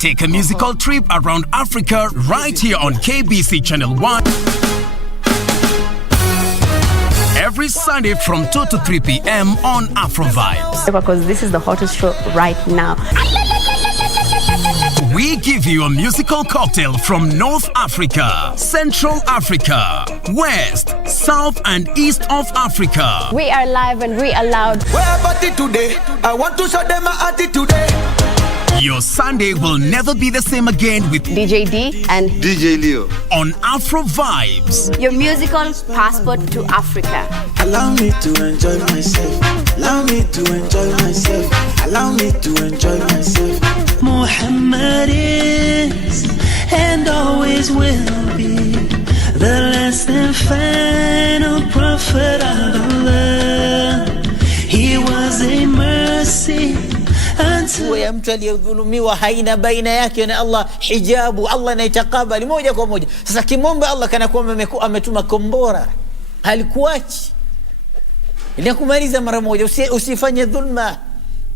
Take a musical trip around Africa right here on KBC Channel 1. Every Sunday from 2 to 3 p.m. on Afro Vibes. Because this is the hottest show right now. We give you a musical cocktail from North Africa, Central Africa, West, South and East of Africa. We are live and we are loud. Where about it today? I want to show them my attitude today. Your Sunday will never be the same again with DJ D and DJ Leo on Afro Vibes. Your musical passport to Africa. Allow me to enjoy myself. Allow me to enjoy myself. Allow me to enjoy myself. Muhammad is and always will be the last and final prophet of Allah. He was a mercy. Ya mtu aliyedhulumiwa haina baina yake na Allah hijabu. Allah anaitakabali moja kwa moja. Sasa kimombe Allah kana kwamba ametuma kombora, halikuachi ili kumaliza mara moja. Usifanye dhulma.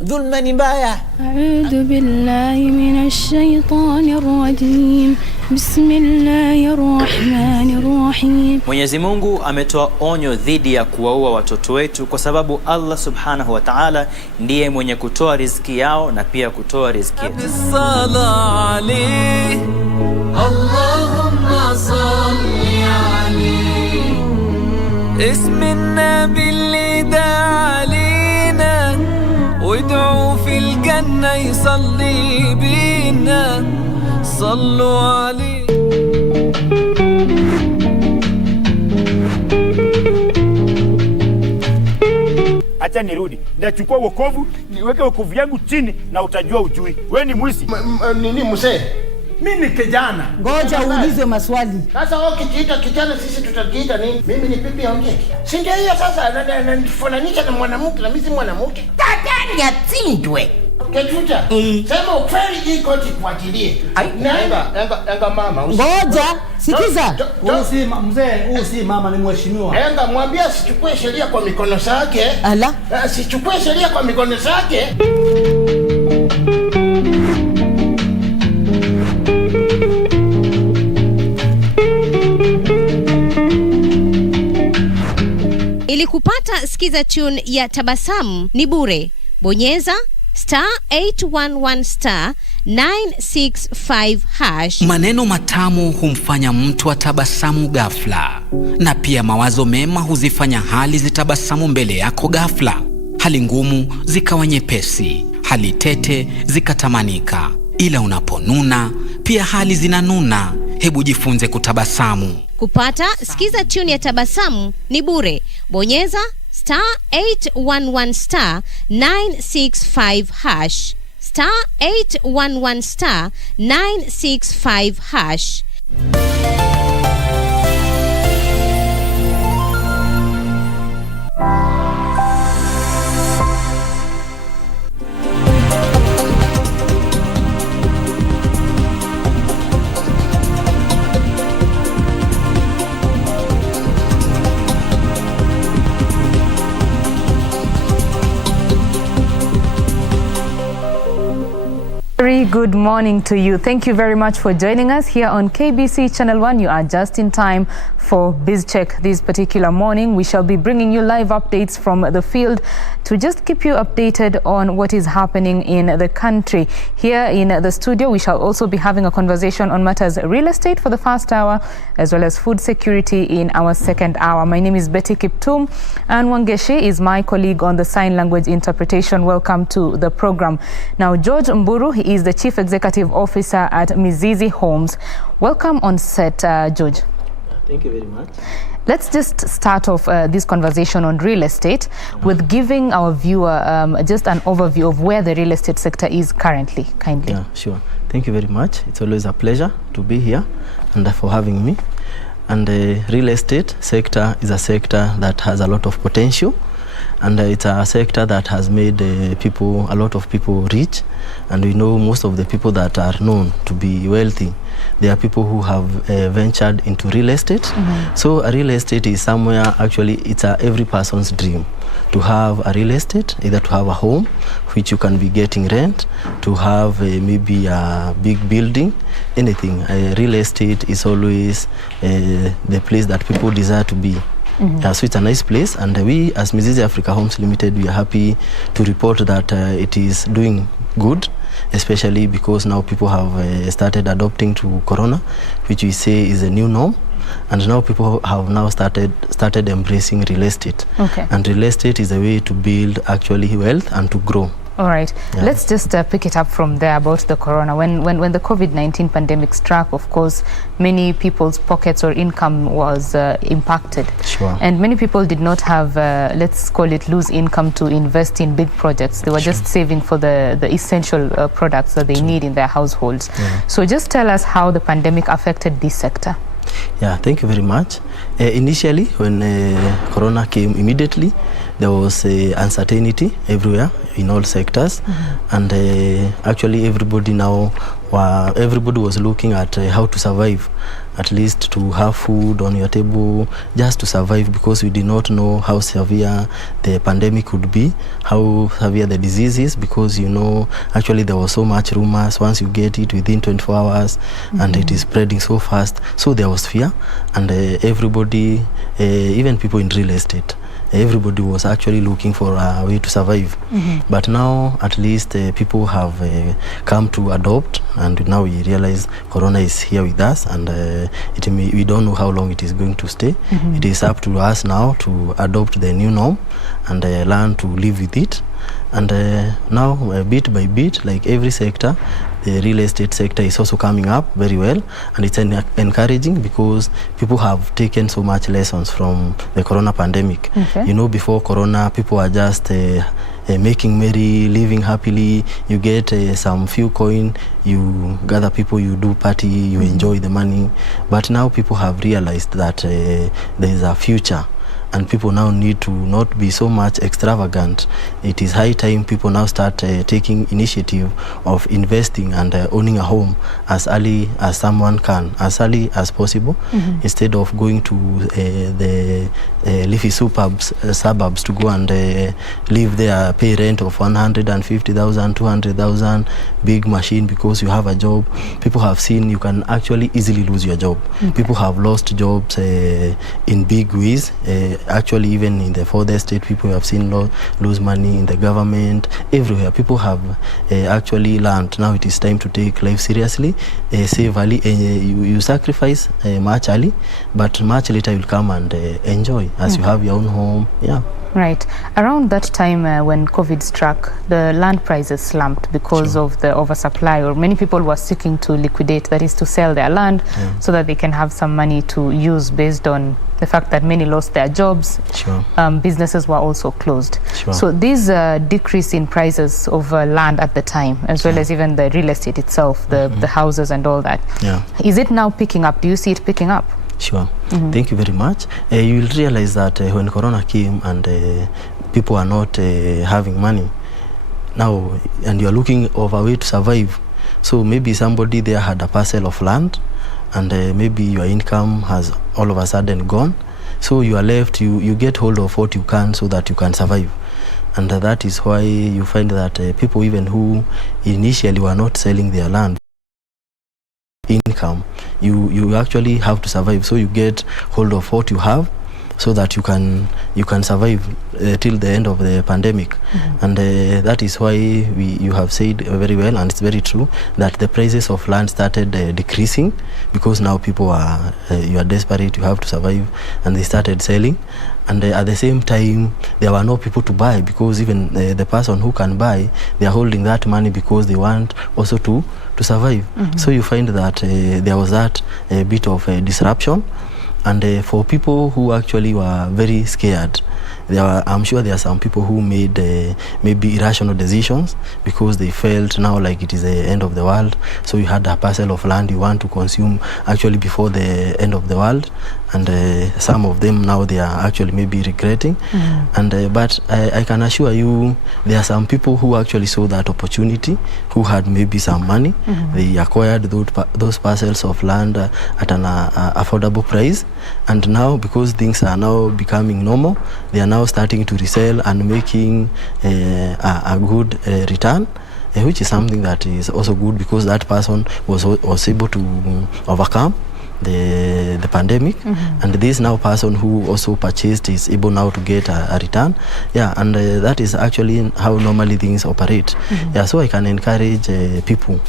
Dhulma ni mbaya. A'udhu billahi minash shaitanir rajim. Bismillahir rahmanir rahim. Mwenyezi Mungu ametoa onyo dhidi ya kuwaua watoto wetu kwa sababu Allah Subhanahu wa Ta'ala ndiye mwenye kutoa riziki yao na pia kutoa riziki yetu. Allahumma salli alayhi. Ismin nabil da'alina. وادعوا في الجنة يصلي بينا صلوا عليه. Acha nirudi. Ndachukua wokovu, niweke wokovu yangu chini na utajua ujui. Wewe ni mwisi. Nini mzee? Mimi ni kijana. Ngoja uulize maswali. Sasa wewe ukijiita kijana sisi tutajiita nini? Mimi ni pipi ongeki. Si ndio hiyo sasa nifananisha na mwanamke na mimi si mwanamke. Tatani yatindwe. Ketuta. Sema ukweli hii koti kuachilie. Enga mama. Ngoja, sikiza. Usi mzee, usi mama ni mheshimiwa. Enga mwambie sichukue sheria kwa mikono zake. Ala. Sichukue sheria kwa mikono zake. Ili kupata sikiza tune ya Tabasamu ni bure. Bonyeza *811*965#. Maneno matamu humfanya mtu atabasamu ghafla, na pia mawazo mema huzifanya hali zitabasamu mbele yako ghafla. Hali ngumu zikawa nyepesi, hali tete zikatamanika. Ila unaponuna pia hali zinanuna. Hebu jifunze kutabasamu. Kupata sikiza tune ya Tabasamu ni bure. Bonyeza *811*965#. *811*965#. Very good morning to you. Thank you very much for joining us here on KBC Channel 1. You are just in time for BizCheck this particular morning. We shall be bringing you live updates from the field to just keep you updated on what is happening in the country. Here in the studio, we shall also be having a conversation on matters real estate for the first hour, as well as food security in our second hour. My name is Betty Kiptum, and Wangeshi is my colleague on the sign language interpretation. Welcome to the program. Now, George Mburu, he is the Chief Executive Officer at Mizizi Homes. Welcome on set, George. Thank you very much. Let's just start off this conversation on real estate with giving our viewer just an overview of where the real estate sector is currently, kindly. Yeah, sure. Thank you very much. It's always a pleasure to be here and for having me. And the real estate sector is a sector that has a lot of potential, and it's a sector that has made a lot of people rich, and we know most of the people that are known to be wealthy, they are people who have ventured into real estate. So a real estate is somewhere, actually it's every person's dream to have a real estate, either to have a home which you can be getting rent, to have maybe a big building, anything. Real estate is always the place that people desire to be. So it's a nice place, and we as Mizizi Africa Homes Limited, we are happy to report that it is doing good, especially because now people have started adopting to Corona, which we say is a new norm. And now people have now started embracing real estate. Okay. And real estate is a way to build actually wealth and to grow. All right. Yeah. Let's just pick it up from there about the corona. When the COVID-19 pandemic struck, of course, many people's pockets or income was impacted. Sure. And many people did not have, let's call it loose income to invest in big projects. They were just saving for the essential products that they need in their households. Yeah. So just tell us how the pandemic affected this sector. Yeah, thank you very much. Initially, when Corona came immediately, there was uncertainty everywhere in all sectors, and actually everybody was looking at how to survive, at least to have food on your table, just to survive, because we did not know how severe the pandemic would be, how severe the disease is, because actually there was so much rumors, once you get it within 24 hours and it is spreading so fast, so there was fear, and everybody, even people in real estate, everybody was actually looking for a way to survive. But now at least people have come to adopt, and now we realize Corona is here with us, and we don't know how long it is going to stay. It is up to us now to adopt the new norm and learn to live with it. And now bit by bit, like every sector, the real estate sector is also coming up very well, and it's encouraging because people have taken so much lessons from the Corona pandemic. Okay. Before Corona, people are just making merry, living happily. You get some few coin, you gather people, you do party, you enjoy the money. But now people have realized that there is a future, and people now need to not be so much extravagant. It is high time people now start taking initiative of investing and owning a home as early as someone can, as early as possible, instead of going to the leafy suburbs to go and live there, pay rent of 150,000, 200,000, big machine because you have a job. People have seen you can actually easily lose your job. People have lost jobs in big ways. Actually, even in the further state, people have seen lose money in the government, everywhere. People have actually learned now it is time to take life seriously, save early, you sacrifice much early, but much later you'll come and enjoy as you have your own home. Yeah. Right. Around that time when COVID struck, the land prices slumped because of the oversupply, or many people were seeking to liquidate, that is to sell their land so that they can have some money to use based on the fact that many lost their jobs. Businesses were also closed. So this decrease in prices of land at the time, as well as even the real estate itself, the houses and all that, is it now picking up? Do you see it picking up? Sure. Thank you very much. You will realize that when Corona came and people are not having money now, and you are looking for a way to survive. So maybe somebody there had a parcel of land, and maybe your income has all of a sudden gone. So you are left, you get hold of what you can so that you can survive. And that is why you find that people even who initially were not selling their land, income, you actually have to survive, so you get hold of what you have so that you can survive till the end of the pandemic. And that is why you have said very well, and it's very true, that the prices of land started decreasing because now people you are desperate, you have to survive, and they started selling. And at the same time, there were no people to buy, because even the person who can buy, they are holding that money because they want also to survive. So you find that there was that bit of disruption. And for people who actually were very scared, I'm sure there are some people who made maybe irrational decisions because they felt now like it is the end of the world. So you had a parcel of land you want to consume actually before the end of the world, and some of them now they are actually maybe regretting. And but I can assure you there are some people who actually saw that opportunity, who had maybe some money. They acquired those parcels of land at an affordable price, and now because things are now becoming normal, they are now starting to resell and making a good return, which is something that is also good, because that person was able to overcome the pandemic, and this now person who also purchased is able now to get a return. And that is actually how normally things operate. So I can encourage people,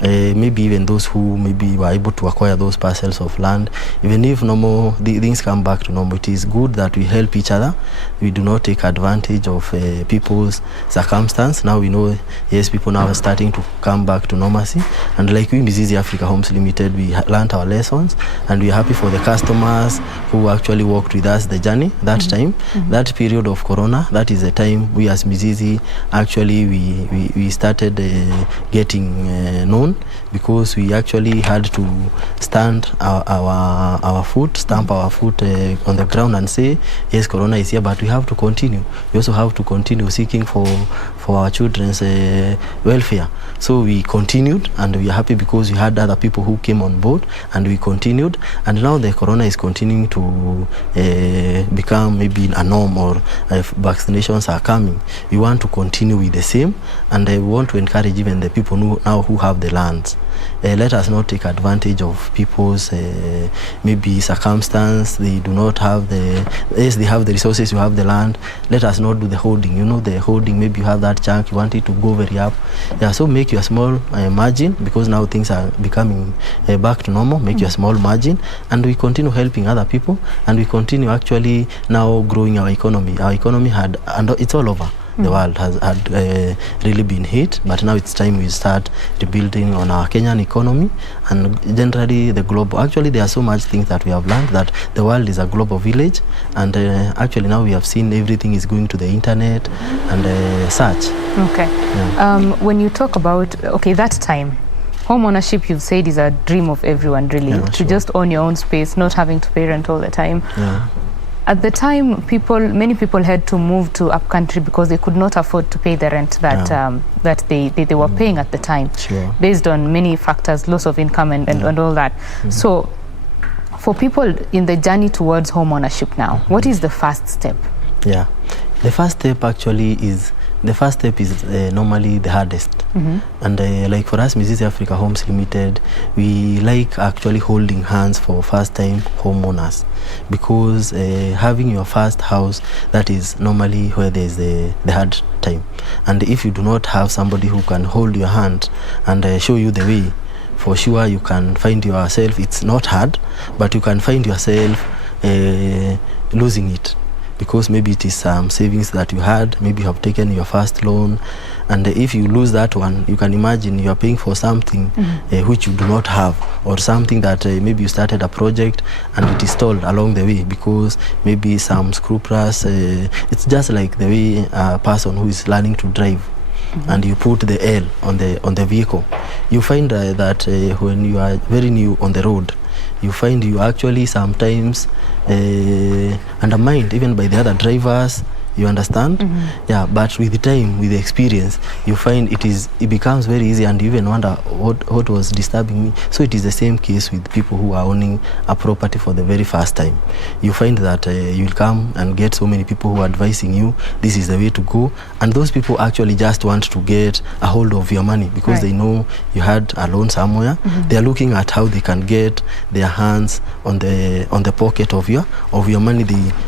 maybe even those who maybe were able to acquire those parcels of land, even if normal things come back to normal, it is good that we help each other. We do not take advantage of people's circumstance. Now we know, yes, people now are starting to come back to normalcy, and like we BizCheck Africa Homes Limited, we learned our lessons, and we are happy for the customers who actually worked with us the journey that time, that period of Corona. That is the time we as BizCheck actually we started getting known, because we actually had to stand our foot, stamp our foot on the ground and say, yes, Corona is here, but we have to continue. We also have to continue seeking for our children's welfare. So we continued, and we are happy because we had other people who came on board, and we continued, and now the Corona is continuing to become maybe a norm, or if vaccinations are coming, we want to continue with the same, and we want to encourage even the people who have the lands. Let us not take advantage of people's maybe circumstance. They do not have they have the resources, you have the land. Let us not do the holding. You know, the holding, maybe you have that chunk, you want it to go very up. So make your small margin, because now things are becoming back to normal. Make your small margin, and we continue helping other people, and we continue actually now growing our economy. Our economy and it's all over. The world had really been hit, but now it's time we start rebuilding on our Kenyan economy, and generally the global. Actually, there are so much things that we have learned, that the world is a global village, and actually now we have seen everything is going to the internet and such. Okay. When you talk about that time, home ownership, you've said, is a dream of everyone, really, to just own your own space, not having to pay rent all the time. At the time, many people had to move to upcountry because they could not afford to pay the rent that they were paying at the time, based on many factors, loss of income and all that. So for people in the journey towards home ownership now, what is the first step? The first step actually is normally the hardest. And like for us, BizCheck Africa Homes Limited, we like actually holding hands for first-time homeowners, because having your first house, that is normally where there is the hard time. And if you do not have somebody who can hold your hand and show you the way, for sure you can find yourself, it's not hard, but you can find yourself losing it. Because maybe it is some savings that you had, maybe you have taken your first loan, and if you lose that one, you can imagine you are paying for something which you do not have, or something that maybe you started a project and it is stalled along the way because maybe some scrupulous. It's just like the way a person who is learning to drive, and you put the L on the vehicle, you find that when you are very new on the road, you find you actually sometimes undermined even by the other drivers. You understand? But with the time, with the experience, you find it becomes very easy, and you even wonder what was disturbing me. So it is the same case with people who are owning a property for the very first time. You find that you'll come and get so many people who are advising you, this is the way to go, and those people actually just want to get a hold of your money because they know you had a loan somewhere. They are looking at how they can get their hands on the pocket of your money.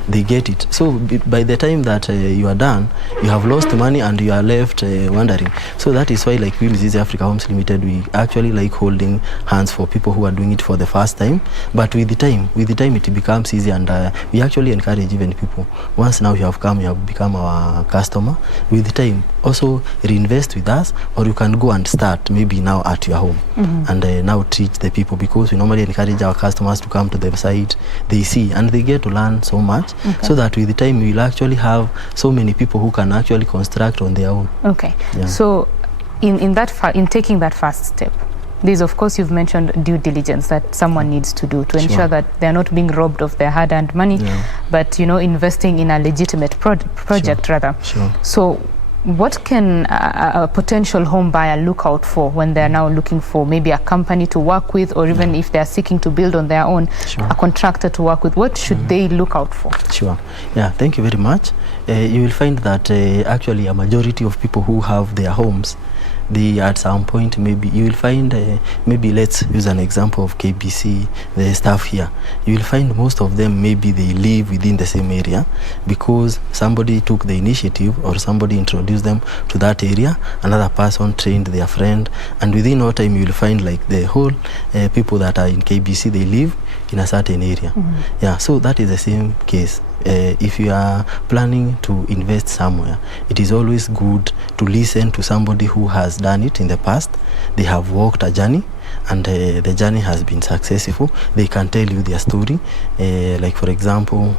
They get it. So by the time that you are done, you have lost money and you are left wondering. So that is why, like we BizCheck Africa Homes Limited, we actually like holding hands for people who are doing it for the first time. But with the time it becomes easy, and we actually encourage even people, once now you have become our customer, with the time also reinvest with us, or you can go and start maybe now at your home and now teach the people, because we normally encourage our customers to come to the site, they see and they get to learn so much, so that with the time we will actually have so many people who can actually construct on their own. So in taking that first step, There's, of course, you've mentioned due diligence that someone needs to do to ensure that they're not being robbed of their hard-earned money, but, you know, investing in a legitimate project rather. So what can a potential home buyer look out for when they're now looking for maybe a company to work with, or even if they're seeking to build on their own, a contractor to work with? What should they look out for? Yeah, thank you very much. You will find that actually a majority of people who have their homes, they at some point, maybe you will find maybe let's use an example of KBC, the staff here. You will find most of them, maybe they live within the same area because somebody took the initiative or somebody introduced them to that area, another person trained their friend, and within no time you will find like the whole people that are in KBC, they live in a certain area. Yeah, so that is the same case. If you are planning to invest somewhere, it is always good to listen to somebody who has done it in the past. They have walked a journey, and the journey has been successful. They can tell you their story. Like for example,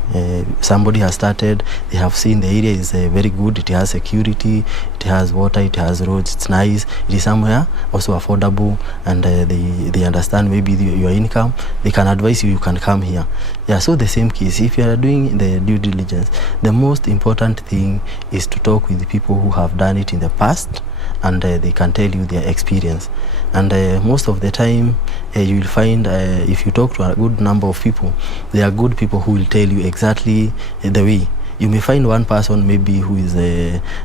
somebody has started, they have seen the area is very good, it has security, it has water, it has roads, it's nice, it is somewhere also affordable, and they understand maybe your income. They can advise you, you can come here. Yeah, so the same case, if you are doing the due diligence, the most important thing is to talk with the people who have done it in the past, and they can tell you their experience. And most of the time you will find if you talk to a good number of people, there are good people who will tell you exactly the way. You may find one person maybe who is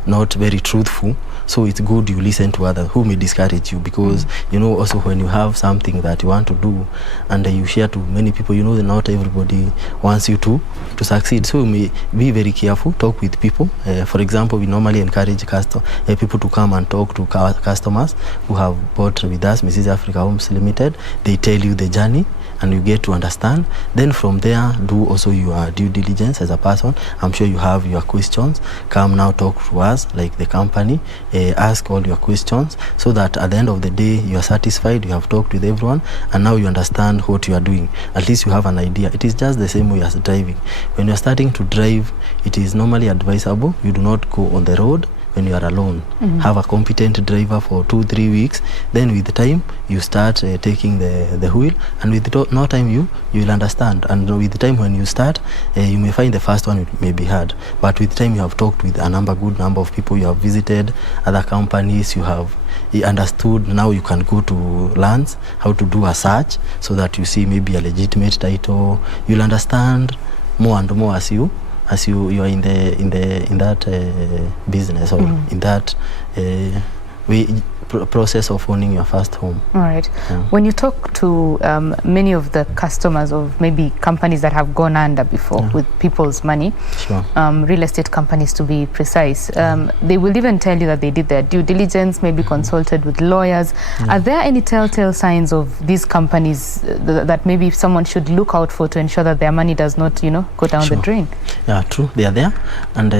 not very truthful, so it's good you listen to others who may discourage you, because you know also when you have something that you want to do and you share to many people, you know that not everybody wants you to succeed, so you may be very careful, talk with people. For example, we normally encourage people to come and talk to customers who have bought with us, Mrs. Africa Homes Limited. They tell you the journey and you get to understand. Then from there, do also your due diligence as a person. I'm sure you have your questions. Come now talk to us, like the company, ask all your questions, so that at the end of the day you are satisfied, you have talked with everyone, and now you understand what you are doing. At least you have an idea. It is just the same way as driving. When you are starting to drive, it is normally advisable you do not go on the road when you are alone. Have a competent driver for 2-3 weeks, then with the time you start taking the wheel, and with no time you will understand. And with the time when you start, you may find the first one may be hard, but with time you have talked with a good number of people, you have visited other companies, you have understood. Now you can go to lands, how to do a search, so that you see maybe a legitimate title. You'll understand more and more as you are in that business, or in that process of owning your first home. All right. When you talk to many of the customers of maybe companies that have gone under before with people's money, real estate companies to be precise, they will even tell you that they did their due diligence, maybe consulted with lawyers. Are there any telltale signs of these companies that maybe someone should look out for to ensure that their money does not, go down the drain? Yeah, true. They are there, and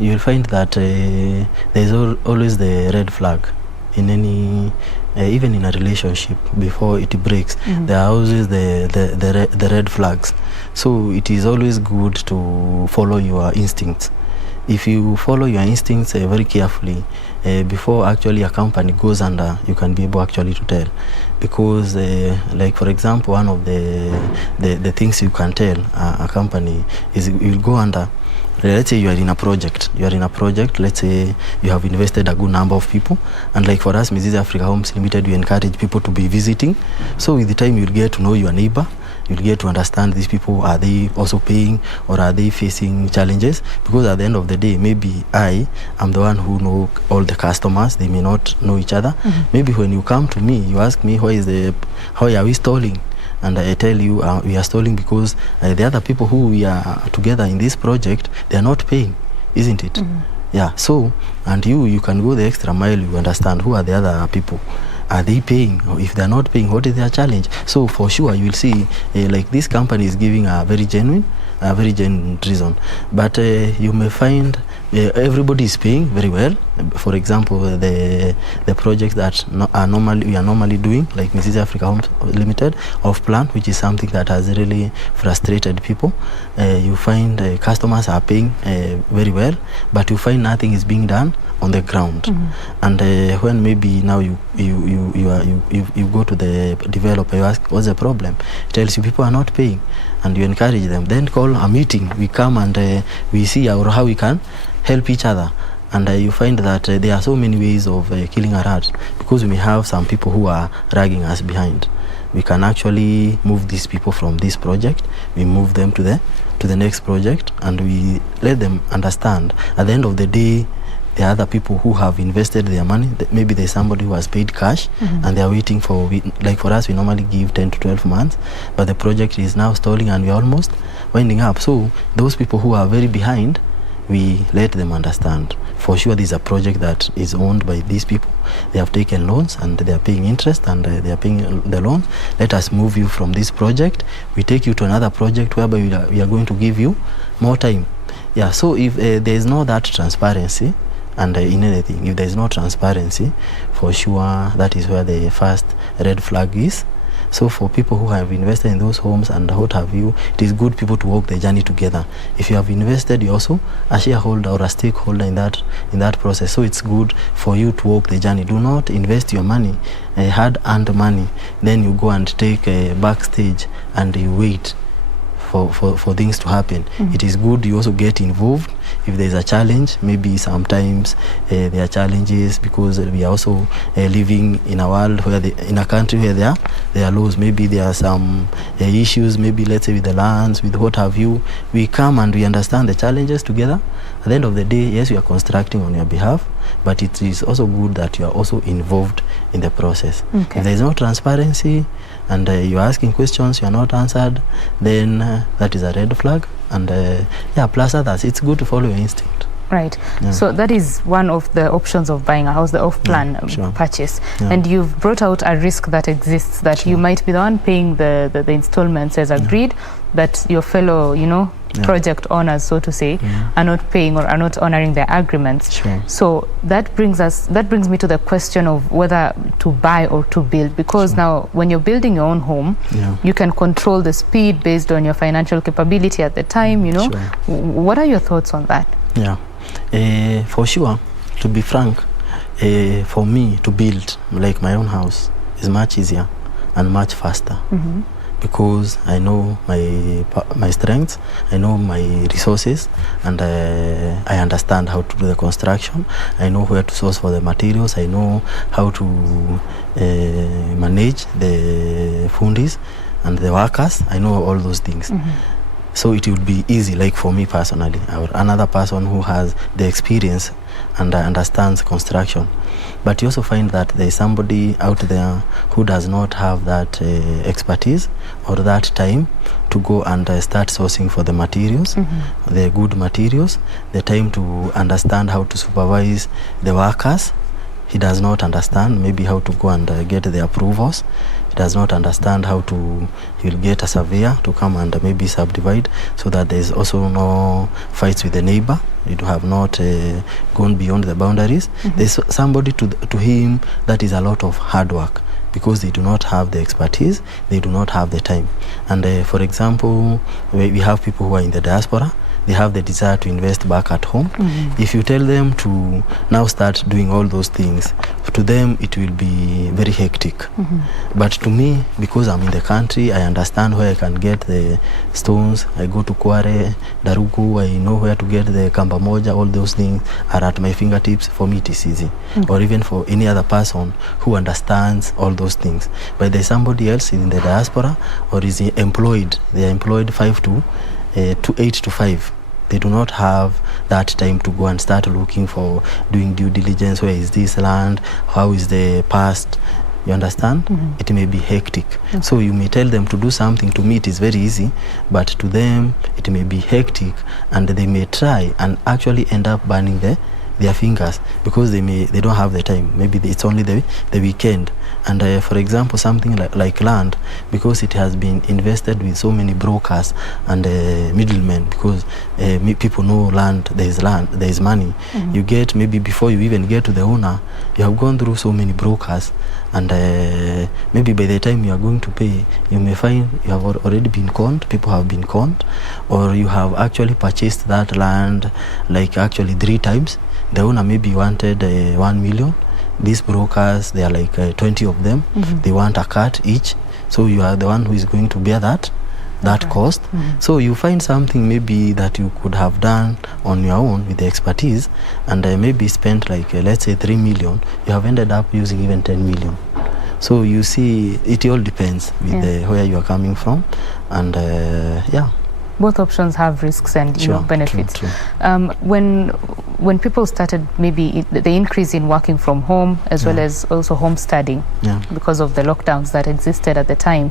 you will find that there is always the red flag in any even in a relationship. Before it breaks, there are always the red flags. So it is always good to follow your instincts. If you follow your instincts very carefully, before actually a company goes under, you can be able actually to tell. Because like for example, one of the things you can tell a company is you will go under. Let's say you are in a project. Let's say you have invested a good number of people, and like for us, Mrs. Africa Homes Limited, we encourage people to be visiting. So with the time, you'll get to know your neighbor. You'll get to understand these people, are they also paying, or are they facing challenges? Because at the end of the day, maybe I am the one who know all the customers. They may not know each other. Maybe when you come to me, you ask me, how are we stalling? And I tell you, we are stalling because the other people who we are together in this project, they are not paying, isn't it? Yeah, so, and you can go the extra mile, you understand who are the other people. Are they paying? Or if they are not paying, what is their challenge? So for sure, you will see, like this company is giving a very genuine reason. But you may find everybody is paying very well. For example, the projects that we are normally doing, like Mrs. Africa Homes Limited off plan, which is something that has really frustrated people. You find customers are paying very well, but you find nothing is being done on the ground. And when maybe now you go to the developer, you ask what's the problem, he tells you people are not paying, and you encourage them, then call a meeting, we come and we see how we can help each other. And you find that there are so many ways of killing a rat, because we may have some people who are dragging us behind. We can actually move these people from this project, we move them to the next project, and we let them understand at the end of the day there are other people who have invested their money. Maybe there's somebody who has paid cash and they are waiting for, like for us we normally give 10 to 12 months, but the project is now stalling and we're almost winding up. So those people who are very behind, we let them understand. For sure, this is a project that is owned by these people. They have taken loans and they are paying interest and they are paying the loans. Let us move you from this project. We take you to another project whereby we are going to give you more time. Yeah, so if there is no that transparency, and in anything, if there is no transparency, for sure, that is where the first red flag is. So for people who have invested in those homes and what have you, it is good people to walk the journey together. If you have invested, you also a shareholder or a stakeholder in that process. So it's good for you to walk the journey. Do not invest your money, hard-earned money, then you go and take a backstage and you wait for things to happen. It is good you also get involved. If there is a challenge, maybe sometimes there are challenges because we are also living in a world where in a country where there are laws. Maybe there are some issues, maybe let's say with the lands, with what have you. We come and we understand the challenges together. At the end of the day, yes, we are constructing on your behalf, but it is also good that you are also involved in the process. If there is no transparency and you are asking questions, you are not answered, then that is a red flag. And yeah, plus others, it's good to follow your instinct. Right. Yeah. So that is one of the options of buying a house, the off-plan purchase. Yeah. And you've brought out a risk that exists, that you might be the one paying the installments as agreed, that your fellow, project owners, so to say, are not paying or are not honoring their agreements. So that brings me to the question of whether to buy or to build, because now when you're building your own home, you can control the speed based on your financial capability at the time, What are your thoughts on that? For sure, to be frank, for me to build like my own house is much easier and much faster. Because I know my strengths, I know my resources, and I understand how to do the construction. I know where to source for the materials. I know how to manage the fundis and the workers. I know all those things. So it would be easy, like for me personally, or another person who has the experience and understands construction. But you also find that there is somebody out there who does not have that expertise or that time to go and start sourcing for the materials, the good materials, the time to understand how to supervise the workers. He does not understand maybe how to go and get the approvals. He does not understand how to, he will get a surveyor to come and maybe subdivide so that there is also no fights with the neighbor. You have not gone beyond the boundaries. There's somebody to him that is a lot of hard work, because they do not have the expertise, they do not have the time. And for example, we have people who are in the diaspora. They have the desire to invest back at home. If you tell them to now start doing all those things, to them it will be very hectic. But to me, because I'm in the country, I understand where I can get the stones. I go to Kware, Daruku, I know where to get the Kamba Moja. All those things are at my fingertips. For me it is easy. Or even for any other person who understands all those things. But there's somebody else in the diaspora or is employed. They are employed 8 to 5. They do not have that time to go and start looking for doing due diligence. Where is this land? How is the past? You understand? It may be hectic. So you may tell them to do something. To me it is very easy, but to them it may be hectic, and they may try and actually end up burning their fingers because they don't have the time. Maybe it's only the weekend, And for example, something like land, because it has been invested with so many brokers and middlemen, because people know land, there is money. You get, maybe before you even get to the owner, you have gone through so many brokers, and maybe by the time you are going to pay, you may find you have already been conned, people have been conned, or you have actually purchased that land like actually 3 times. The owner maybe wanted 1 million. These brokers, they are like 20 of them. They want a cut each, so you are the one who is going to bear that cost. So you find something maybe that you could have done on your own with the expertise, and maybe spent like let's say 3 million. You have ended up using even 10 million. So you see, it all depends with where you are coming from, and yeah. Both options have risks and benefits. True. When people started, maybe the increase in working from home, as well as also home studying, because of the lockdowns that existed at the time.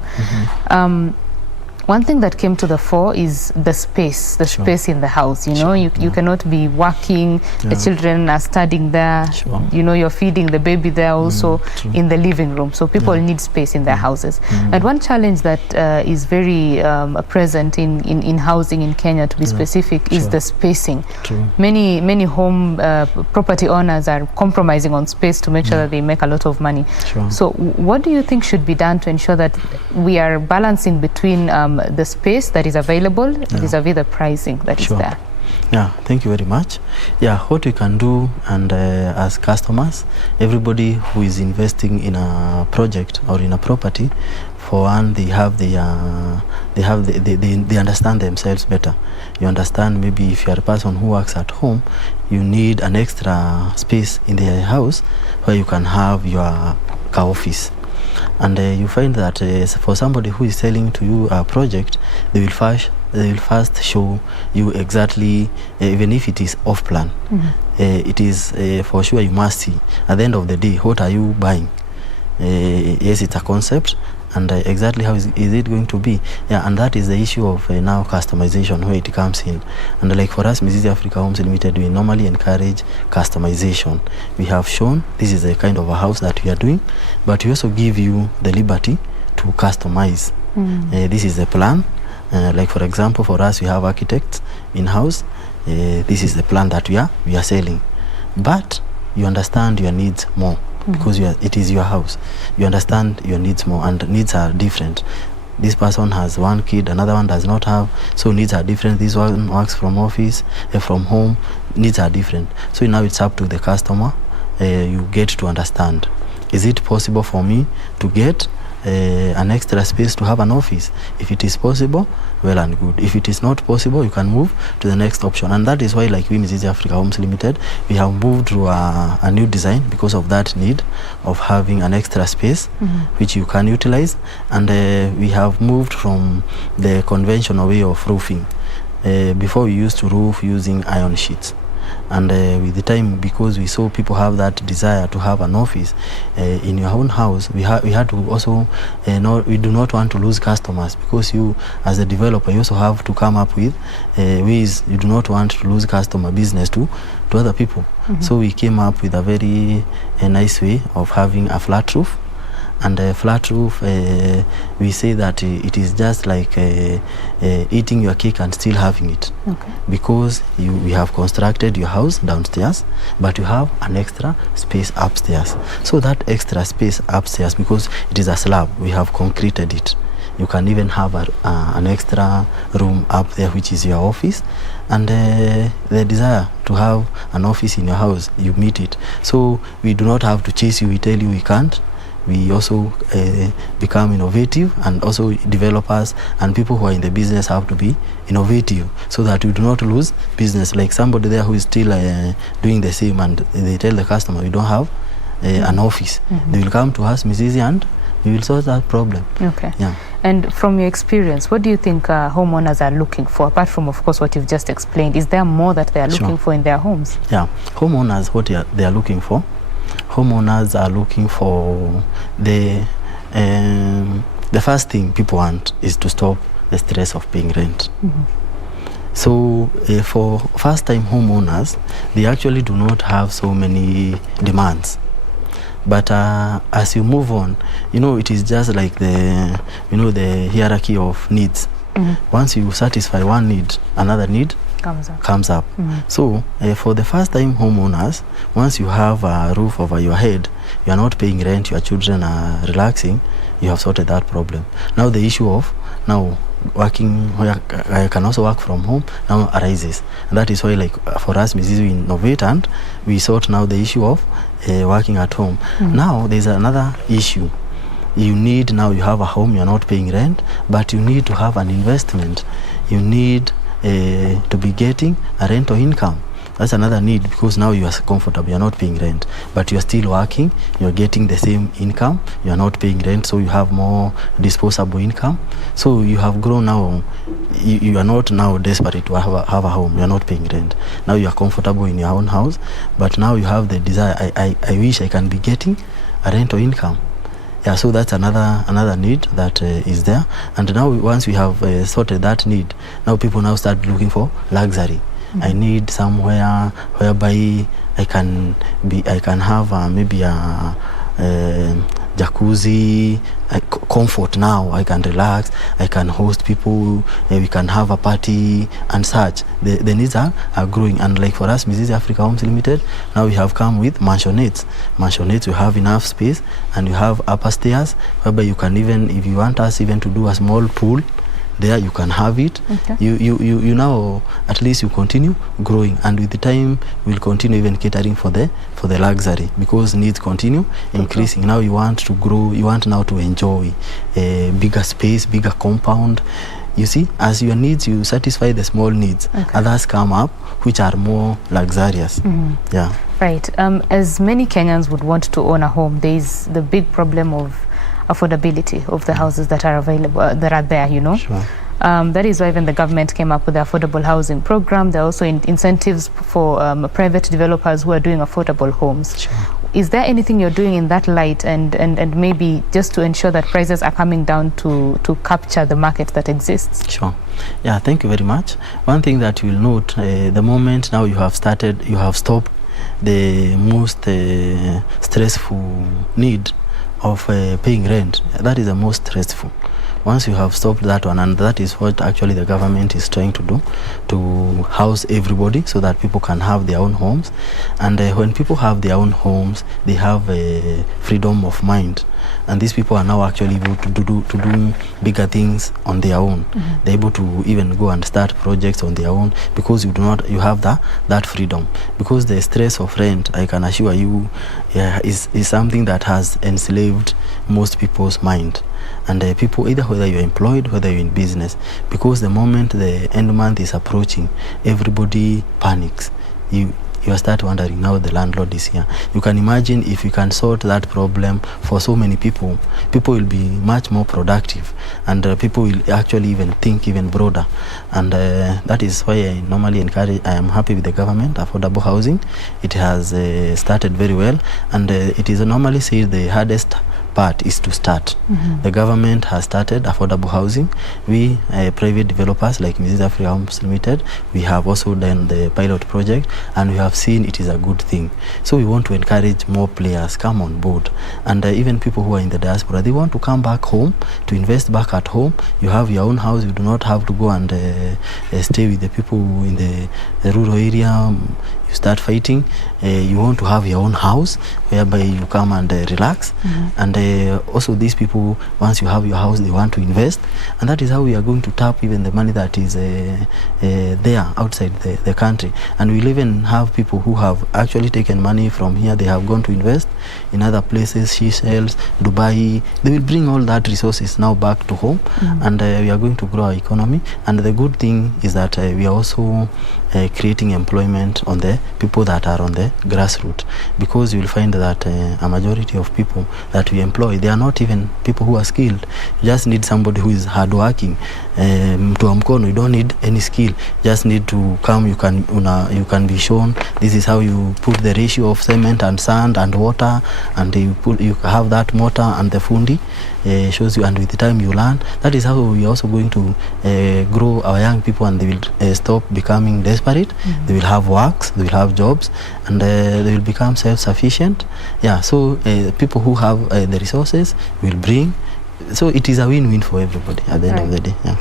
One thing that came to the fore is the space, space in the house. You know, you cannot be working, the children are studying there, you know, you're feeding the baby there also in the living room. So people need space in their houses. And one challenge that is very present in housing in Kenya, to be specific, is the spacing. Many home property owners are compromising on space to make sure that they make a lot of money. So what do you think should be done to ensure that we are balancing between the space that is available vis-a-vis the pricing that is there? Yeah, thank you very much. Yeah, what we can do, and as customers, everybody who is investing in a project or in a property, for one, they understand themselves better. You understand, maybe if you are a person who works at home, you need an extra space in the house where you can have your office. And you find that for somebody who is selling to you a project, they will first show you exactly, even if it is off plan, it is for sure you must see at the end of the day, what are you buying? Yes, it's a concept, and exactly how is it going to be? Yeah, and that is the issue of now customization, where it comes in. And like for us, Mrs. Africa Homes Limited, we normally encourage customization. We have shown this is a kind of a house that we are doing, but we also give you the liberty to customize. This is the plan. Like for example, for us, we have architects in-house. This is the plan that we are selling. But you understand your needs more, because it is your house. You understand your needs more, and needs are different. This person has 1 kid, another one does not have, so needs are different. This one works from office, from home, needs are different. So now it's up to the customer. You get to understand, is it possible for me to get an extra space to have an office? If it is possible, well and good. If it is not possible, you can move to the next option. And that is why, like we, Mrs. Africa Homes Limited, we have moved to a new design because of that need of having an extra space which you can utilize. And we have moved from the conventional way of roofing. Before we used to roof using iron sheets. And with the time, because we saw people have that desire to have an office in your own house, we had to also we do not want to lose customers, because you as a developer, you also have to come up with ways. You do not want to lose customer business to other people. So we came up with a very nice way of having a flat roof. And a flat roof, we say that it is just like eating your cake and still having it. Because we have constructed your house downstairs, but you have an extra space upstairs. So that extra space upstairs, because it is a slab, we have concreted it. You can even have an extra room up there, which is your office. And the desire to have an office in your house, you meet it. So we do not have to chase you, we tell you we can't. We also become innovative, and also developers and people who are in the business have to be innovative, so that we do not lose business. Like somebody there who is still doing the same, and they tell the customer we don't have an office. They will come to us, Mrs. and we will solve that problem. Yeah. And from your experience, what do you think homeowners are looking for, apart from, of course, what you've just explained? Is there more that they are looking for in their homes? Yeah, homeowners, what they are looking for. Homeowners are looking for the first thing people want is to stop the stress of paying rent. So for first-time homeowners, they actually do not have so many demands. But as you move on, it is just like the hierarchy of needs. Once you satisfy one need, another need comes up. So for the first time homeowners, once you have a roof over your head, you are not paying rent, your children are relaxing, you have sorted that problem. Now the issue of working where I can also work from home now arises, and that is why, like, for us, we innovate and we sort now the issue of working at home. Now there's another issue. You have a home, you're not paying rent, but you need to have an investment. You need to be getting a rental income. That's another need, because now you are comfortable, you're not paying rent, but you're still working, you're getting the same income, you're not paying rent, so you have more disposable income. So you have grown now, you are not now desperate to have a home, you're not paying rent. Now you are comfortable in your own house, but now you have the desire, I wish I can be getting a rental income. Yeah, so that's another need that is there. And now once we have sorted that need, now people now start looking for luxury. I need somewhere whereby I can have maybe a jacuzzi, comfort. Now I can relax, I can host people, we can have a party and such. The needs are growing, and like for us, Mrs. Africa Homes Limited, now we have come with mansionettes. Mansionettes, we have enough space, and you have upper stairs whereby you can even, if you want us even to do a small pool there, you can have it. You now at least you continue growing, and with the time we'll continue even catering for the luxury, because needs continue increasing. Now you want to grow, you want now to enjoy a bigger space, bigger compound. You see, as your needs, you satisfy the small needs, others come up which are more luxurious. Yeah, right. As many Kenyans would want to own a home, there is the big problem of affordability of the houses that are available, that are there, Sure. That is why even the government came up with the affordable housing program. There are also incentives for private developers who are doing affordable homes. Sure. Is there anything you're doing in that light, and maybe just to ensure that prices are coming down to capture the market that exists? Sure. Yeah, thank you very much. One thing that you will note, the moment now you have stopped the most stressful need of paying rent. That is the most stressful. Once you have stopped that one, and that is what actually the government is trying to do, to house everybody so that people can have their own homes. And when people have their own homes, they have a freedom of mind, and these people are now actually able to do bigger things on their own. They're able to even go and start projects on their own, because you have that freedom. Because the stress of rent, I can assure you, is something that has enslaved most people's mind. And people, either whether you're employed, whether you're in business, because the moment the end month is approaching, everybody panics. You start wondering, now the landlord is here. You can imagine if you can sort that problem for so many people will be much more productive, and people will actually even think even broader. And that is why I normally encourage, I am happy with the government, affordable housing. It has started very well, and it is normally said the hardest part is to start. The government has started affordable housing. We private developers like Mrs. Africa Homes Limited, we have also done the pilot project, and we have seen it is a good thing. So we want to encourage more players come on board, and even people who are in the diaspora, they want to come back home to invest back at home. You have your own house, you do not have to go and stay with the people in the rural area. You start fighting. You want to have your own house whereby you come and relax. And also these people, once you have your house, they want to invest, and that is how we are going to tap even the money that is there outside the country. And we'll even have people who have actually taken money from here, they have gone to invest in other places, Seychelles, Dubai. They will bring all that resources now back to home, and we are going to grow our economy. And the good thing is that we are also creating employment on the people that are on the grassroots, because you will find that a majority of people that we employ, they are not even people who are skilled. You just need somebody who is hardworking. mtu wa mkono. You don't need any skill, just need to come. You can be shown this is how you put the ratio of cement and sand and water, and you have that mortar and the fundi shows you, and with the time you learn. That is how we are also going to grow our young people, and they will stop becoming desperate. They will have works, they will have jobs, and they will become self-sufficient. Yeah, so people who have the resources will bring. So it is a win-win for everybody at the end of the day. Yeah.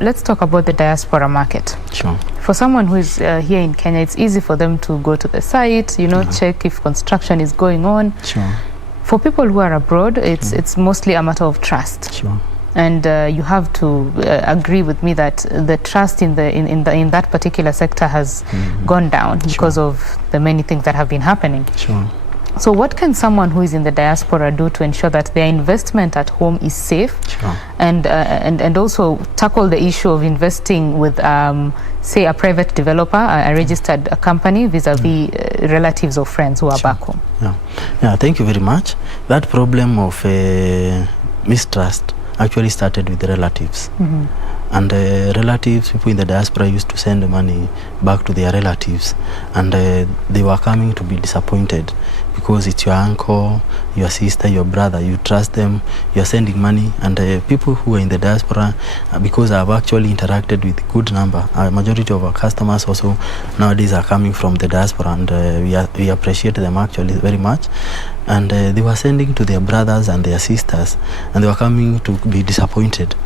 Let's talk about the diaspora market. Sure. For someone who is here in Kenya, it's easy for them to go to the site, check if construction is going on. Sure. For people who are abroad, it's mostly a matter of trust. Sure. And you have to agree with me that the trust in that particular sector has gone down because of the many things that have been happening. Sure. So what can someone who is in the diaspora do to ensure that their investment at home is safe? Sure. And also tackle the issue of investing with, say, a private developer, a registered company, vis-a-vis relatives or friends who are back home? Yeah, thank you very much. That problem of mistrust actually started with the relatives. And relatives, people in the diaspora used to send money back to their relatives, and they were coming to be disappointed because it's your uncle, your sister, your brother. You trust them, you're sending money, and people who are in the diaspora, because I've actually interacted with a good number, a majority of our customers also nowadays are coming from the diaspora, and we appreciate them actually very much. And they were sending to their brothers and their sisters, and they were coming to be disappointed.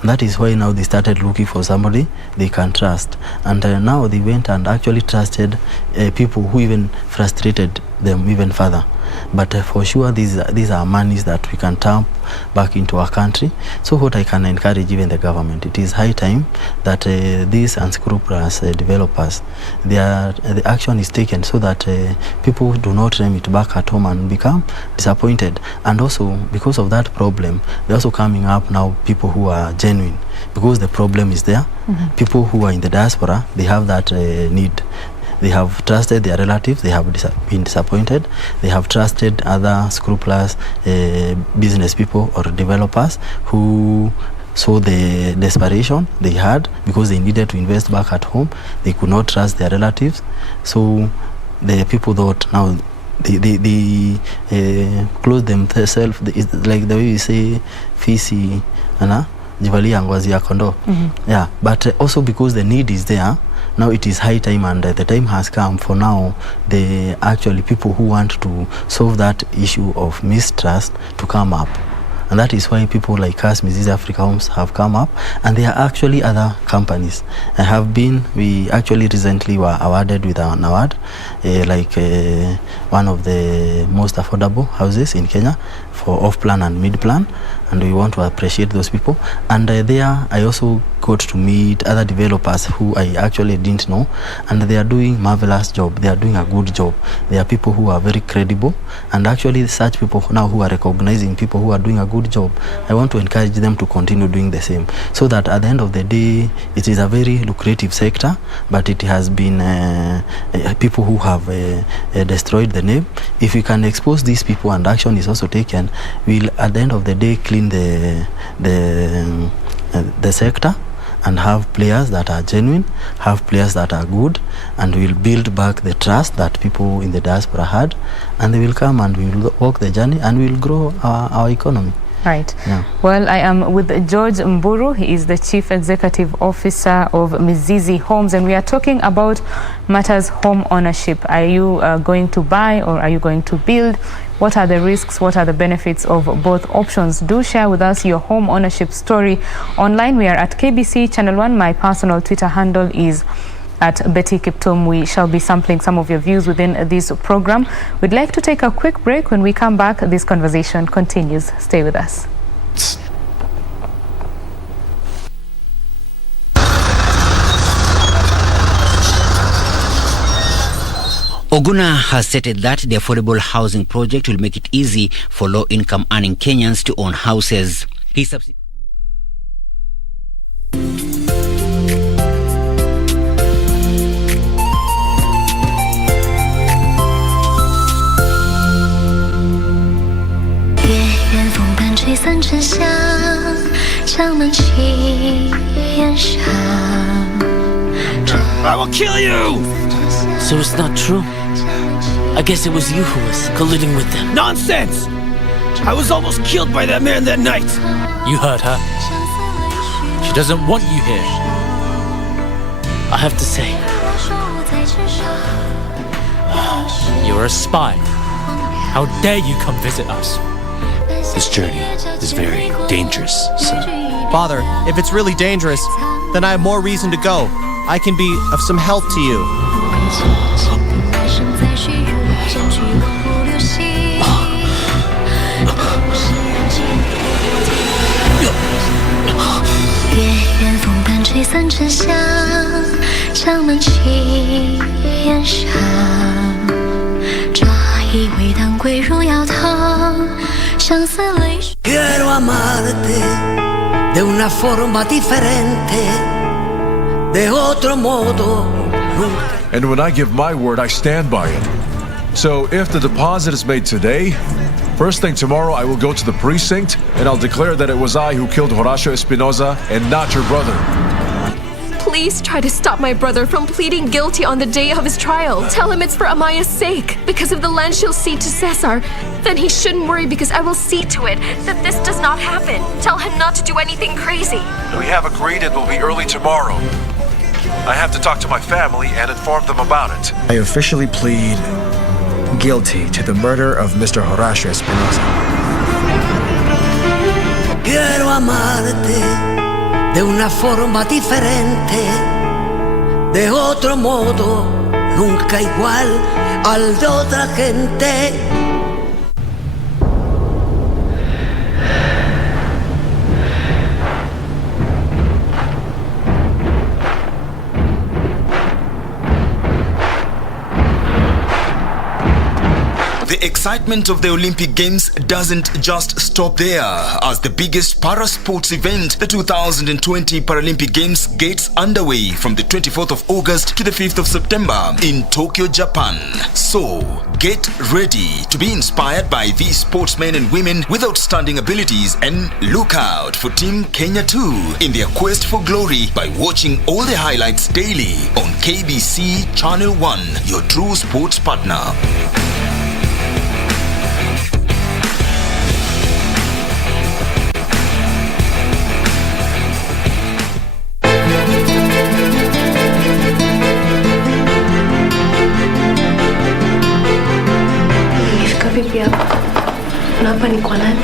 And that is why now they started looking for somebody they can trust. And now they went and actually trusted people who even frustrated them even further. But for sure, these are monies that we can tap back into our country. So what I can encourage even the government, it is high time that these unscrupulous developers, the action is taken so that people do not remit back at home and become disappointed. And also, because of that problem, they're also coming up now people who are genuine, because the problem is there. People who are in the diaspora, they have that need. They have trusted their relatives, they have been disappointed. They have trusted other scrupulous business people or developers who saw the desperation they had because they needed to invest back at home. They could not trust their relatives. So the people thought now they close themselves, like the way we say, fisi, jivalia ngozi ya kondoo. Yeah, but also because the need is there. Now it is high time, and the time has come for now the actually people who want to solve that issue of mistrust to come up. And that is why people like us, Mrs. Africa Homes, have come up, and there are actually other companies. We actually recently were awarded with an award, one of the most affordable houses in Kenya for off-plan and mid-plan, and we want to appreciate those people. And there I also got to meet other developers who I actually didn't know, and they are doing marvelous job. They are doing a good job. There are people who are very credible, and actually such people now who are recognizing people who are doing a good job, I want to encourage them to continue doing the same, so that at the end of the day it is a very lucrative sector, but it has been people who have destroyed the name. If we can expose these people and action is also taken, we'll at the end of the day clean the sector and have players that are genuine, have players that are good, and we'll build back the trust that people in the diaspora had, and they will come and we will walk the journey and we will grow our economy. Right. Yeah. Well, I am with George Mburu. He is the Chief Executive Officer of Mizizi Homes, and we are talking about matters home ownership. Are you going to buy or are you going to build? What are the risks? What are the benefits of both options? Do share with us your home ownership story. Online, we are at KBC Channel 1. My personal Twitter handle is at Betty Kiptum. We shall be sampling some of your views within this program. We'd like to take a quick break. When we come back, this conversation continues. Stay with us. Oguna has stated that the affordable housing project will make it easy for low-income earning Kenyans to own houses. He subsequently月圆风般吹散沉香，江门曲 I will kill you! So it's not true? I guess it was you who was colluding with them. Nonsense! I was almost killed by that man that night. You heard her. She doesn't want you here. I have to say, you're a spy. How dare you come visit us? This journey is very dangerous, sir. Father, if it's really dangerous, then I have more reason to go. I can be of some help to you. Quiero amarte de una forma diferente, de otro modo. And when I give my word, I stand by it. So if the deposit is made today, first thing tomorrow I will go to the precinct and I'll declare that it was I who killed Horacio Espinosa and not your brother. Please try to stop my brother from pleading guilty on the day of his trial. Tell him it's for Amaya's sake. Because of the land she'll cede to Cesar, then he shouldn't worry because I will see to it that this does not happen. Tell him not to do anything crazy. We have agreed it will be early tomorrow. I have to talk to my family and inform them about it. I officially plead guilty to the murder of Mr. Horacio Espinosa. Quiero amarte de una forma diferente, de otro modo, nunca igual al de otra gente. The excitement of the Olympic Games doesn't just stop there. As the biggest para-sports event, the 2020 Paralympic Games gets underway from the 24th of August to the 5th of September in Tokyo, Japan. So, get ready to be inspired by these sportsmen and women with outstanding abilities, and look out for Team Kenya too in their quest for glory by watching all the highlights daily on KBC Channel 1, your true sports partner. Na hapa ni kwa nani?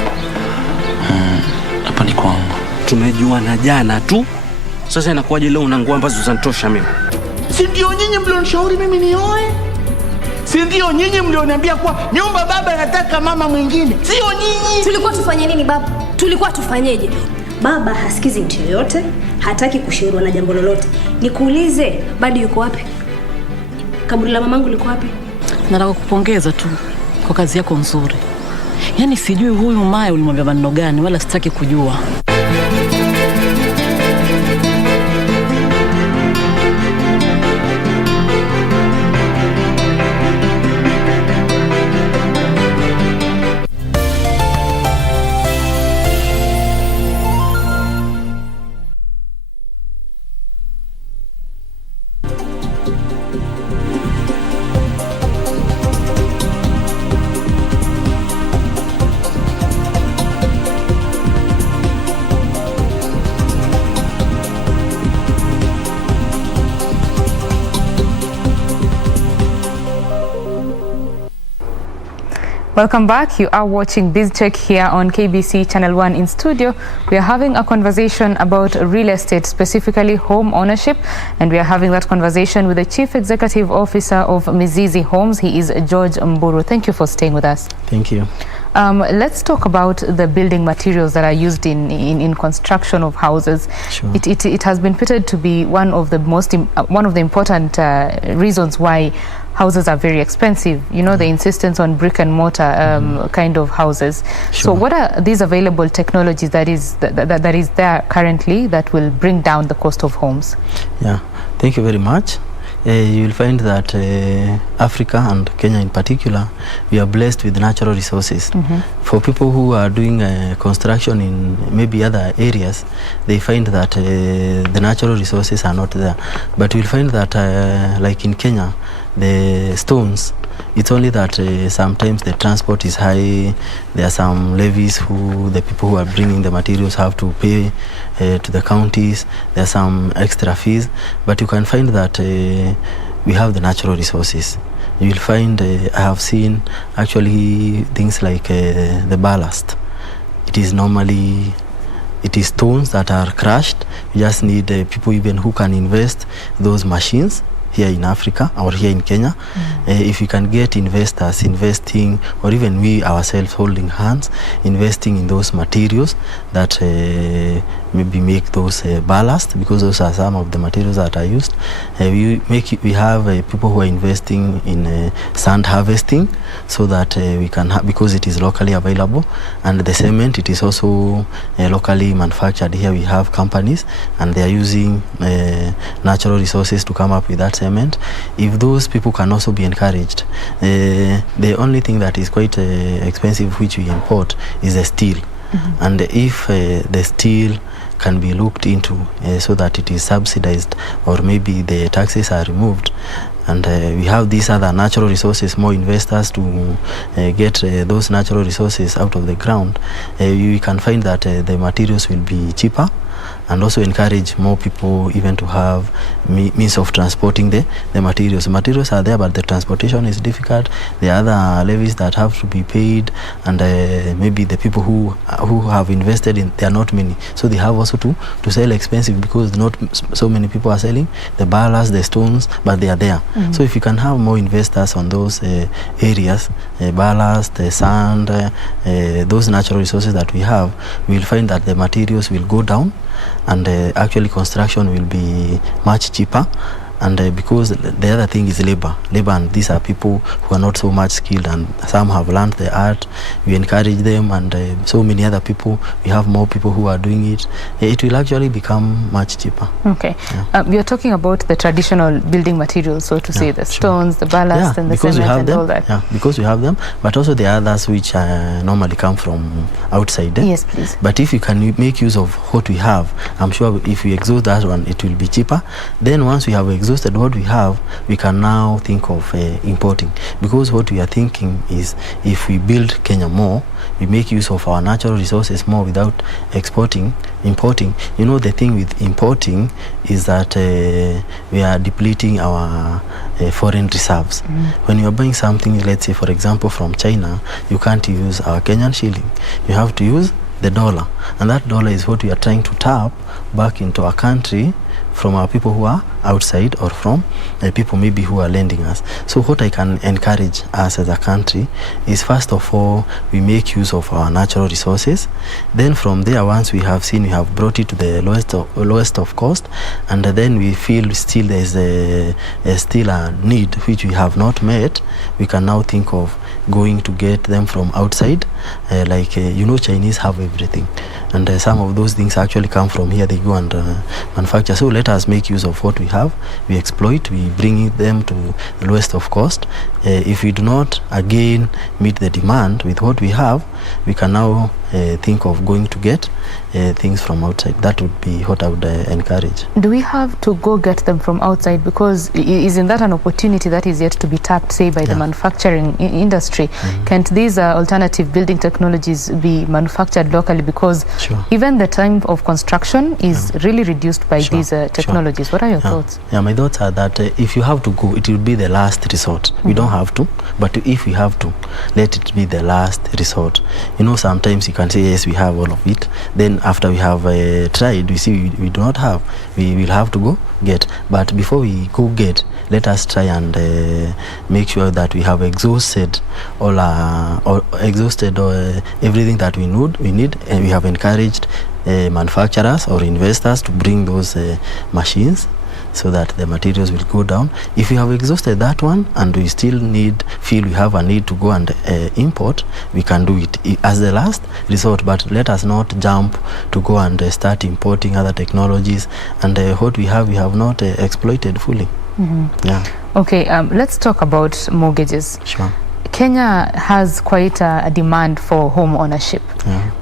Hapa ni kwangu. Tumejuana jana tu. Sasa inakuwaje leo una nguo ambazo zinatosha mimi? Si ndio nyinyi mlionishauri mimi nioe? Si ndio nyinyi mlioniambia kwa nyumba baba anataka mama mwingine? Sio nyinyi. Tulikuwa tufanye nini baba? Tulikuwa tufanyeje? Baba hasikizi mtu yoyote, hataki kushauriwa na jambo lolote. Nikuulize, bado yuko wapi? Kaburi la mamangu liko wapi? Nataka kupongeza tu kwa kazi yako nzuri. Yaani sijui huyu Maya ulimwambia maneno gani, wala sitaki kujua. Welcome back. You are watching BizCheck here on KBC Channel 1. In studio, we are having a conversation about real estate, specifically home ownership, and we are having that conversation with the Chief Executive Officer of Mizizi Homes. He is George Mburu. Thank you for staying with us. Thank you. Let's talk about the building materials that are used in construction of houses. Sure. It has been reputed to be one of the important reasons why houses are very expensive. You know, the insistence on brick and mortar kind of houses. Sure. So what are these available technologies that is there currently that will bring down the cost of homes? Yeah, thank you very much. You will find that Africa and Kenya in particular, we are blessed with natural resources. For people who are doing construction in maybe other areas, they find that the natural resources are not there. But you'll find that like in Kenya, the stones, it's only that sometimes the transport is high. There are some levies who the people who are bringing the materials have to pay to the counties. There are some extra fees, but you can find that we have the natural resources. You will find, I have seen actually things like the ballast. It is normally, it is stones that are crushed. You just need people even who can invest those machines here in Africa or here in Kenya. If we can get investors investing, or even we ourselves holding hands, investing in those materials that maybe make those ballast, because those are some of the materials that are used. We have people who are investing in sand harvesting, so that we can because it is locally available, and the cement, it is also locally manufactured. Here we have companies and they are using natural resources to come up with that cement. If those people can also be encouraged, the only thing that is quite expensive which we import is the steel. And if the steel can be looked into so that it is subsidized, or maybe the taxes are removed, and we have these other natural resources, more investors to get those natural resources out of the ground, we can find that the materials will be cheaper, and also encourage more people even to have means of transporting the materials. The materials are there, but the transportation is difficult. There are other levies that have to be paid, and maybe the people who have invested in, they are not many, so they have also to sell expensive, because not so many people are selling the ballast, the stones, but they are there. So if you can have more investors on those areas, ballast, sand, those natural resources that we have, we will find that the materials will go down, and actually construction will be much cheaper. And because the other thing is labor, and these are people who are not so much skilled, and some have learned the art. We encourage them, and so many other people, we have more people who are doing it. It will actually become much cheaper. Okay. We are talking about the traditional building materials, so to say, the stones, the ballast, and the cement and all that. Yeah, because we have them, but also the others which normally come from outside. Yes, please. But if you can make use of what we have, I'm sure if we exhaust that one, it will be cheaper. Then once we have exhausted what we have, we can now think of importing, because what we are thinking is, if we build Kenya more, we make use of our natural resources more without importing. You know, the thing with importing is that we are depleting our foreign reserves. When you are buying something, let's say for example from China, you can't use our Kenyan shilling, you have to use the dollar, and that dollar is what we are trying to tap back into our country from our people who are outside, or from people maybe who are lending us. So what I can encourage us as a country is, first of all, we make use of our natural resources. Then from there, once we have seen, we have brought it to the lowest of cost, and then we feel still there is still a need which we have not met, we can now think of going to get them from outside. Like you know, Chinese have everything, and some of those things actually come from here. They go and manufacture. So let us make use of what we have, we exploit, we bring them to the lowest of cost. If we do not again meet the demand with what we have, we can now think of going to get things from outside. That would be what I would encourage. Do we have to go get them from outside? Because isn't that an opportunity that is yet to be tapped, say, by the manufacturing industry? Can't these alternative building technologies be manufactured locally? Because even the time of construction is really reduced by these technologies. What are your thoughts? Yeah, my thoughts are that if you have to go, it will be the last resort. We don't have to, but if we have to, let it be the last resort. You know, sometimes you can say, yes, we have all of it. Then after we have tried, we see we do not have. We will have to go get. But before we go get, let us try and make sure that we have exhausted everything that we need, and we have encouraged manufacturers or investors to bring those machines, so that the materials will go down. If we have exhausted that one and we still feel we have a need to go and import, we can do it as the last resort. But let us not jump to go and start importing other technologies, and what we have not exploited fully. Yeah. Okay, let's talk about mortgages. Sure. Kenya has quite a demand for home ownership,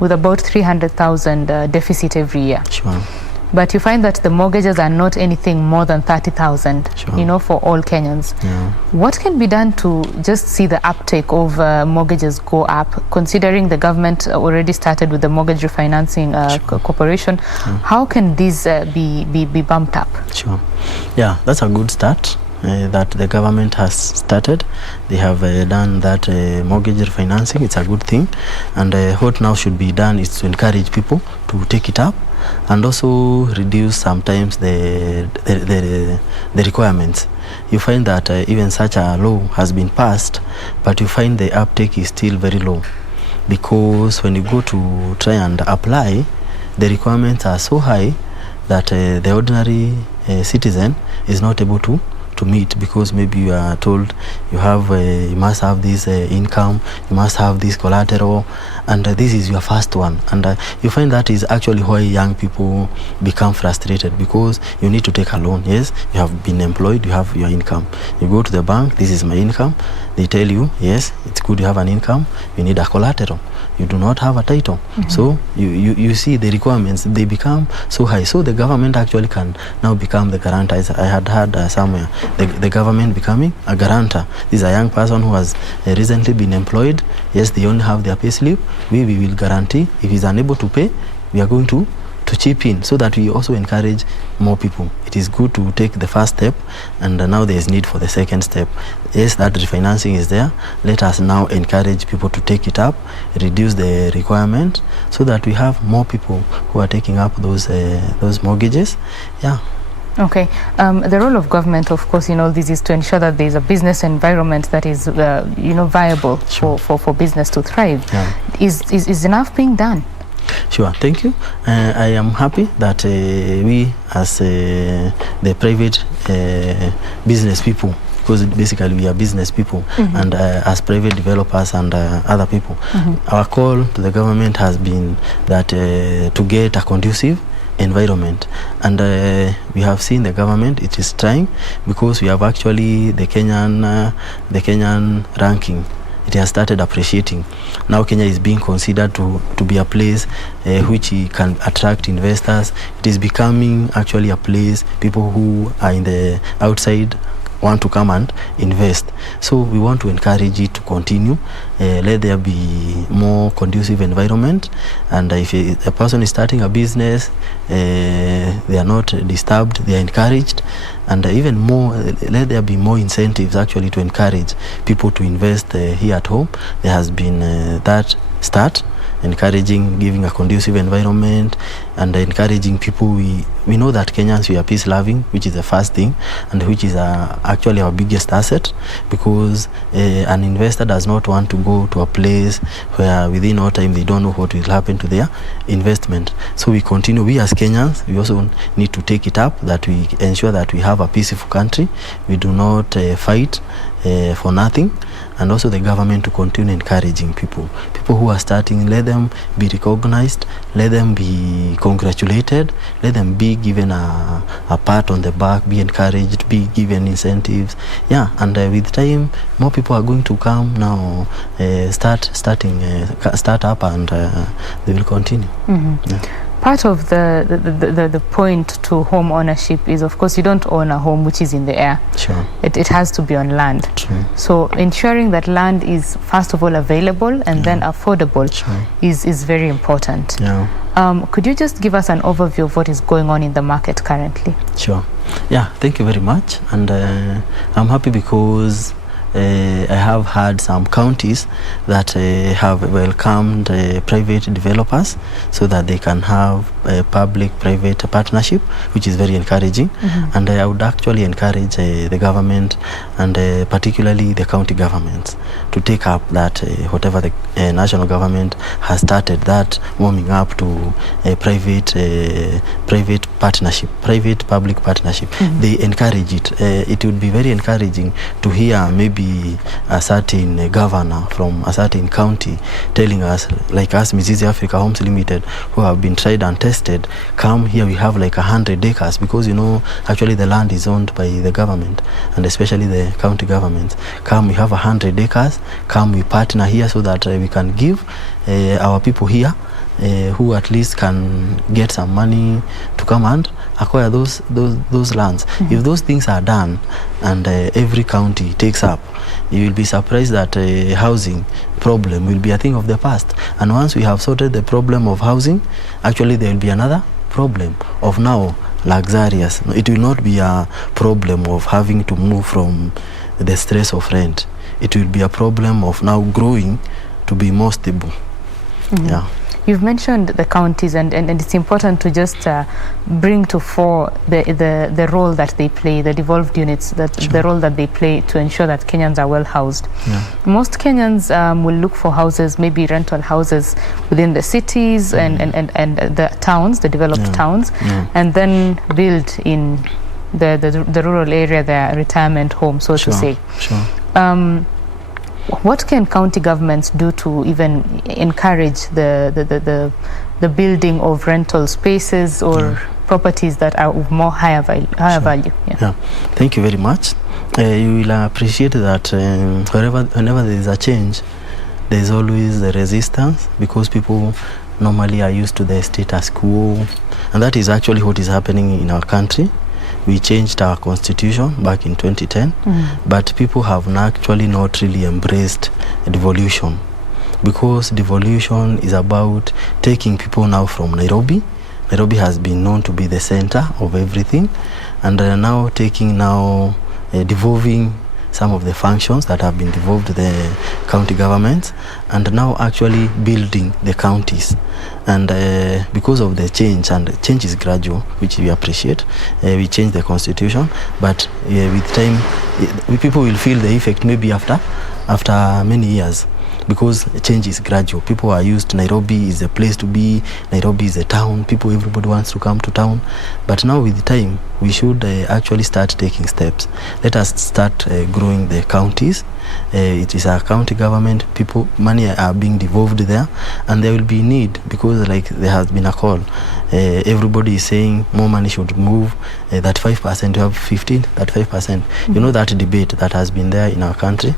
with about 300,000 deficit every year. Sure. But you find that the mortgages are not anything more than 30,000, for all Kenyans. Yeah. What can be done to just see the uptake of mortgages go up, considering the government already started with the mortgage refinancing corporation? How can these be bumped up? Sure. Yeah, that's a good start. That the government has started. They have done that mortgage refinancing. It's a good thing, and what now should be done is to encourage people to take it up, and also reduce sometimes the requirements. You find that even such a law has been passed, but you find the uptake is still very low, because when you go to try and apply, the requirements are so high that the ordinary citizen is not able to meet, because maybe you are told you must have this income, you must have this collateral, and this is your first one, and you find that is actually why young people become frustrated, because you need to take a loan. Yes, you have been employed, you have your income, you go to the bank, this is my income, they tell you yes, it's good, you have an income, you need a collateral, you do not have a title. So you see the requirements, they become so high, so the government actually can now become the guarantor. I had heard somewhere the government becoming a guarantor. This is a young person who has recently been employed. Yes, they only have their pay slip. We will guarantee. If he's unable to pay, we are going to chip in, so that we also encourage more people. It is good to take the first step, and now there is need for the second step. Yes, that refinancing is there. Let us now encourage people to take it up, reduce the requirement, so that we have more people who are taking up those mortgages. Yeah. Okay. The role of government, of course, this is to ensure that there is a business environment that is, viable for business to thrive. Yeah. Is enough being done? Sure, thank you. I am happy that we as the private business people, because basically we are business people, and as private developers and other people, our call to the government has been that to get a conducive environment, and we have seen the government, it is trying, because we have actually the Kenyan ranking. It has started appreciating. Now Kenya is being considered to be a place which can attract investors. It is becoming actually a place people who are in the outside want to come and invest. So we want to encourage it to continue. Let there be more conducive environment, and if a person is starting a business, they are not disturbed, they are encouraged, and even more, let there be more incentives actually to encourage people to invest here at home. There has been that start, encouraging, giving a conducive environment, and encouraging people. We know that Kenyans, we are peace loving, which is the first thing, and which is actually our biggest asset, because an investor does not want to go to a place where within no time they don't know what will happen to their investment. So we continue, we as Kenyans, we also need to take it up, that we ensure that we have a peaceful country, we do not fight for nothing, and also the government to continue encouraging people who are starting. Let them be recognized, let them be congratulated, let them be given a pat on the back, be encouraged, be given incentives. Yeah, and with time, more people are going to come now, start up, and they will continue. Yeah. Part of the point to home ownership is, of course, you don't own a home which is in the air. Sure. It has to be on land. True. So ensuring that land is first of all available and then affordable is very important. Yeah. Could you just give us an overview of what is going on in the market currently? Sure. Yeah, thank you very much. And I'm happy because I have had some counties that have welcomed private developers so that they can have a public-private partnership, which is very encouraging. And I would actually encourage the government, and particularly the county governments, to take up that whatever the national government has started, that warming up to a private partnership, private-public partnership. They encourage it. It would be very encouraging to hear maybe a certain governor from a certain county telling us, like us, Mizizi Africa Homes Limited, who have been tried and tested, interested, come here. We have like 100 acres because, you know, actually the land is owned by the government and especially the county government. Come, we have 100 acres. Come, we partner here so that we can give our people here who at least can get some money to come and acquire those lands. If those things are done and every county takes up, you will be surprised that housing problem will be a thing of the past. And once we have sorted the problem of housing, actually there will be another problem of now luxurious. It will not be a problem of having to move from the stress of rent. It will be a problem of now growing to be more stable. Yeah. You've mentioned the counties, and it's important to just bring to fore the role that they play, the devolved units, the role that they play to ensure that Kenyans are well housed. Most Kenyans will look for houses, maybe rental houses within the cities and the towns, the developed towns, and then build in the rural area their retirement home, so to say. What can county governments do to even encourage the building of rental spaces or properties that are of more higher value? Thank you very much. You will appreciate that whenever there is a change, there is always the resistance because people normally are used to the status quo, and that is actually what is happening in our country. We changed our constitution back in 2010, but people have actually not really embraced devolution, because devolution is about taking people now from Nairobi. Nairobi has been known to be the center of everything, and now devolving some of the functions that have been devolved to the county governments, and now actually building the counties. And because of the change, and the change is gradual, which we appreciate, we change the constitution, but with time people will feel the effect maybe after many years, because change is gradual. People are used to Nairobi is a place to be, Nairobi is a town, everybody wants to come to town. But now with time, we should actually start taking steps. Let us start growing the counties. It is a county government, money are being devolved there, and there will be need, because like there has been a call. Everybody is saying more money should move, that 5%, you have 15, that 5%. You know that debate that has been there in our country,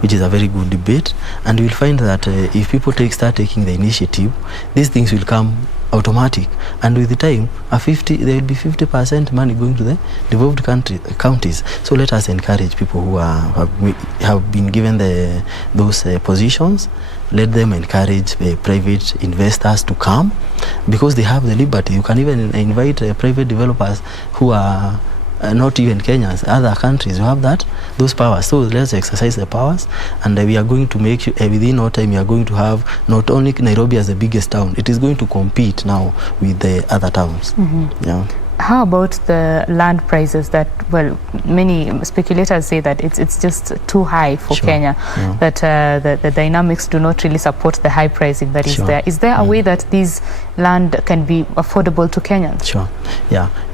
which is a very good debate, and we'll find that if people start taking the initiative, these things will come automatic, and with the time there will be 50% money going to the devolved counties. So let us encourage people who have been given those positions. Let them encourage private investors to come, because they have the liberty. You can even invite private developers who are not even Kenyans, other countries who have those powers. So let's exercise the powers, and we are going to make within no time we are going to have not only Nairobi as the biggest town, it is going to compete now with the other towns. How about the land prices that, well, many speculators say that it's just too high for Kenya, that the dynamics do not really support the high pricing that is there. Is there a way that these land can be affordable to Kenyans?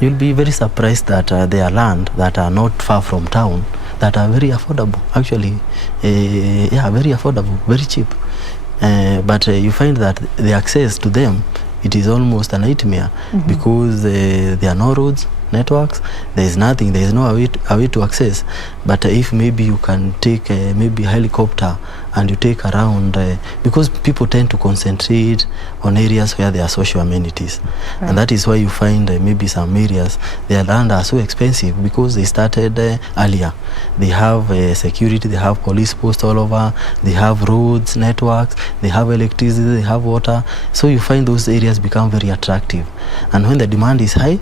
You'll be very surprised that there are land that are not far from town that are very affordable, actually. Very affordable, very cheap. But you find that the access to them, it is almost a nightmare, because there are no roads, networks, there is nothing, there is no way to access. But if maybe you can take maybe a helicopter and you take around, because people tend to concentrate on areas where there are social amenities, and that is why you find maybe some areas their land are so expensive, because they started earlier. They have security, they have police posts all over, they have roads, networks, they have electricity, they have water. So you find those areas become very attractive, and when the demand is high,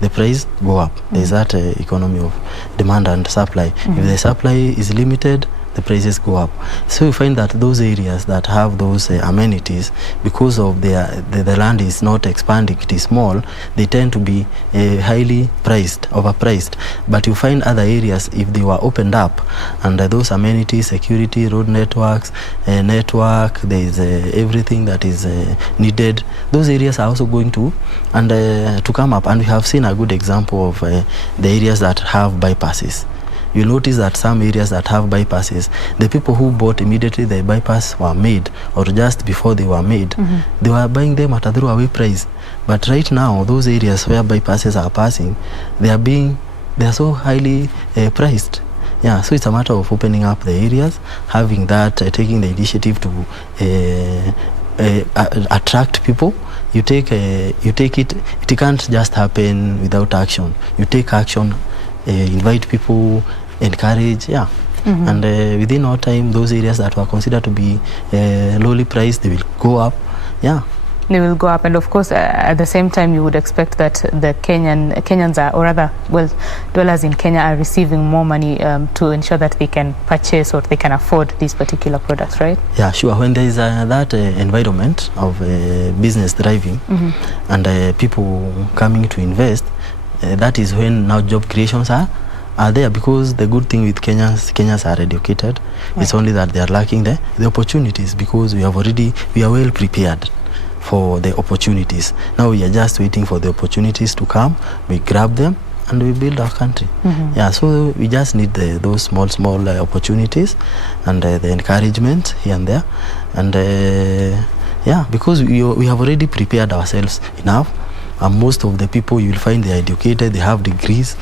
the price go up. There is that economy of demand and supply. If the supply is limited, the prices go up. So you find that those areas that have those amenities, because of the land is not expanding, it is small, they tend to be highly overpriced. But you find other areas, if they were opened up, and those amenities, security, road networks, there is everything that is needed, those areas are also going to come up. And we have seen a good example of the areas that have bypasses. you'll notice that some areas that have bypasses, the people who bought immediately the bypass were made, or just before they were made, they were buying them at a throwaway price. But right now, those areas where bypasses are passing, they are so highly priced. Yeah, so it's a matter of opening up the areas, having that, taking the initiative to attract people. You take it. It can't just happen without action. You take action, invite people, encourage. Yeah. And within no time, those areas that were considered to be lowly priced, they will go up. Yeah. They will go up, and of course, at the same time, you would expect that the Kenyans are, or rather, well, dwellers in Kenya are receiving more money to ensure that they can purchase or they can afford these particular products, right? Yeah, sure. When there is that environment of business thriving and people coming to invest, that is when now job creations are there, because the good thing with Kenyans are educated. Right. It's only that they are lacking the opportunities, because we are well prepared for the opportunities. Now we are just waiting for the opportunities to come. We grab them and we build our country. Yeah, so we just need those small opportunities and the encouragement here and there. And yeah, because we have already prepared ourselves enough. And most of the people you will find, they are educated, they have degrees.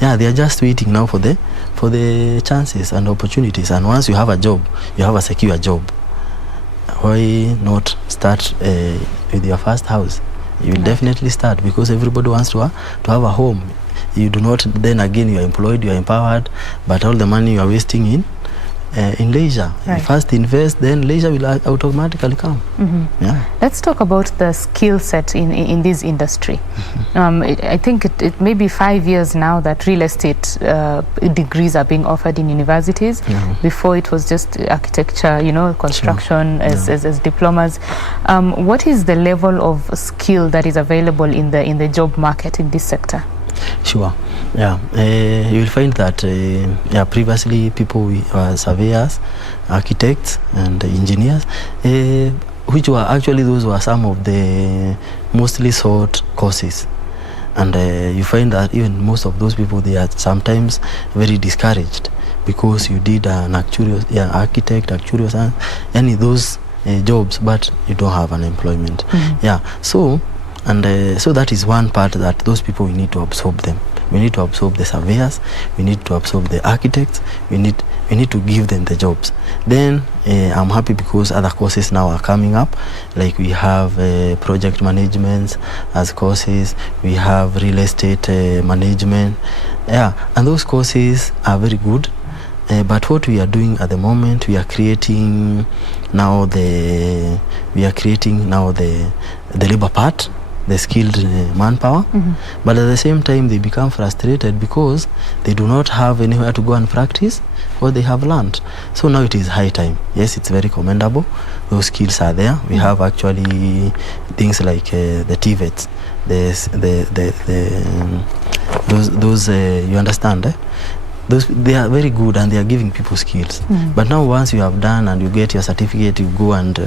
Yeah, they are just waiting now for the chances and opportunities. And once you have a job, you have a secure job. Why not start with your first house? You will definitely start, because everybody wants to have a home. You do not, then again, you are employed, you are empowered, but all the money you are wasting in leisure. Right. You first invest, then leisure will automatically come. Yeah. Let's talk about the skill set in this industry. I think it may be 5 years now that real estate degrees are being offered in universities. Before it was just architecture, construction as diplomas. What is the level of skill that is available in the job market in this sector? Sure. Yeah. You will find that previously people were surveyors, architects, and engineers, which were actually, those were some of the mostly sought courses. And you find that even most of those people, they are sometimes very discouraged, because you did an actuarial, architect, actuarial science, any of those jobs, but you don't have an employment. Yeah. So that is one part that those people, we need to absorb them. We need to absorb the surveyors. We need to absorb the architects. We need to give them the jobs. Then I'm happy because other courses now are coming up. Like we have project management as courses. We have real estate management. Yeah, and those courses are very good. But what we are doing at the moment, we are creating now the labor part, the skilled manpower. But at the same time, they become frustrated because they do not have anywhere to go and practice what they have learned. So now it is high time. Yes, it's very commendable. Those skills are there. We have actually things like the TVETs, those you understand, they are very good, and they are giving people skills. But now once you have done and you get your certificate, you go and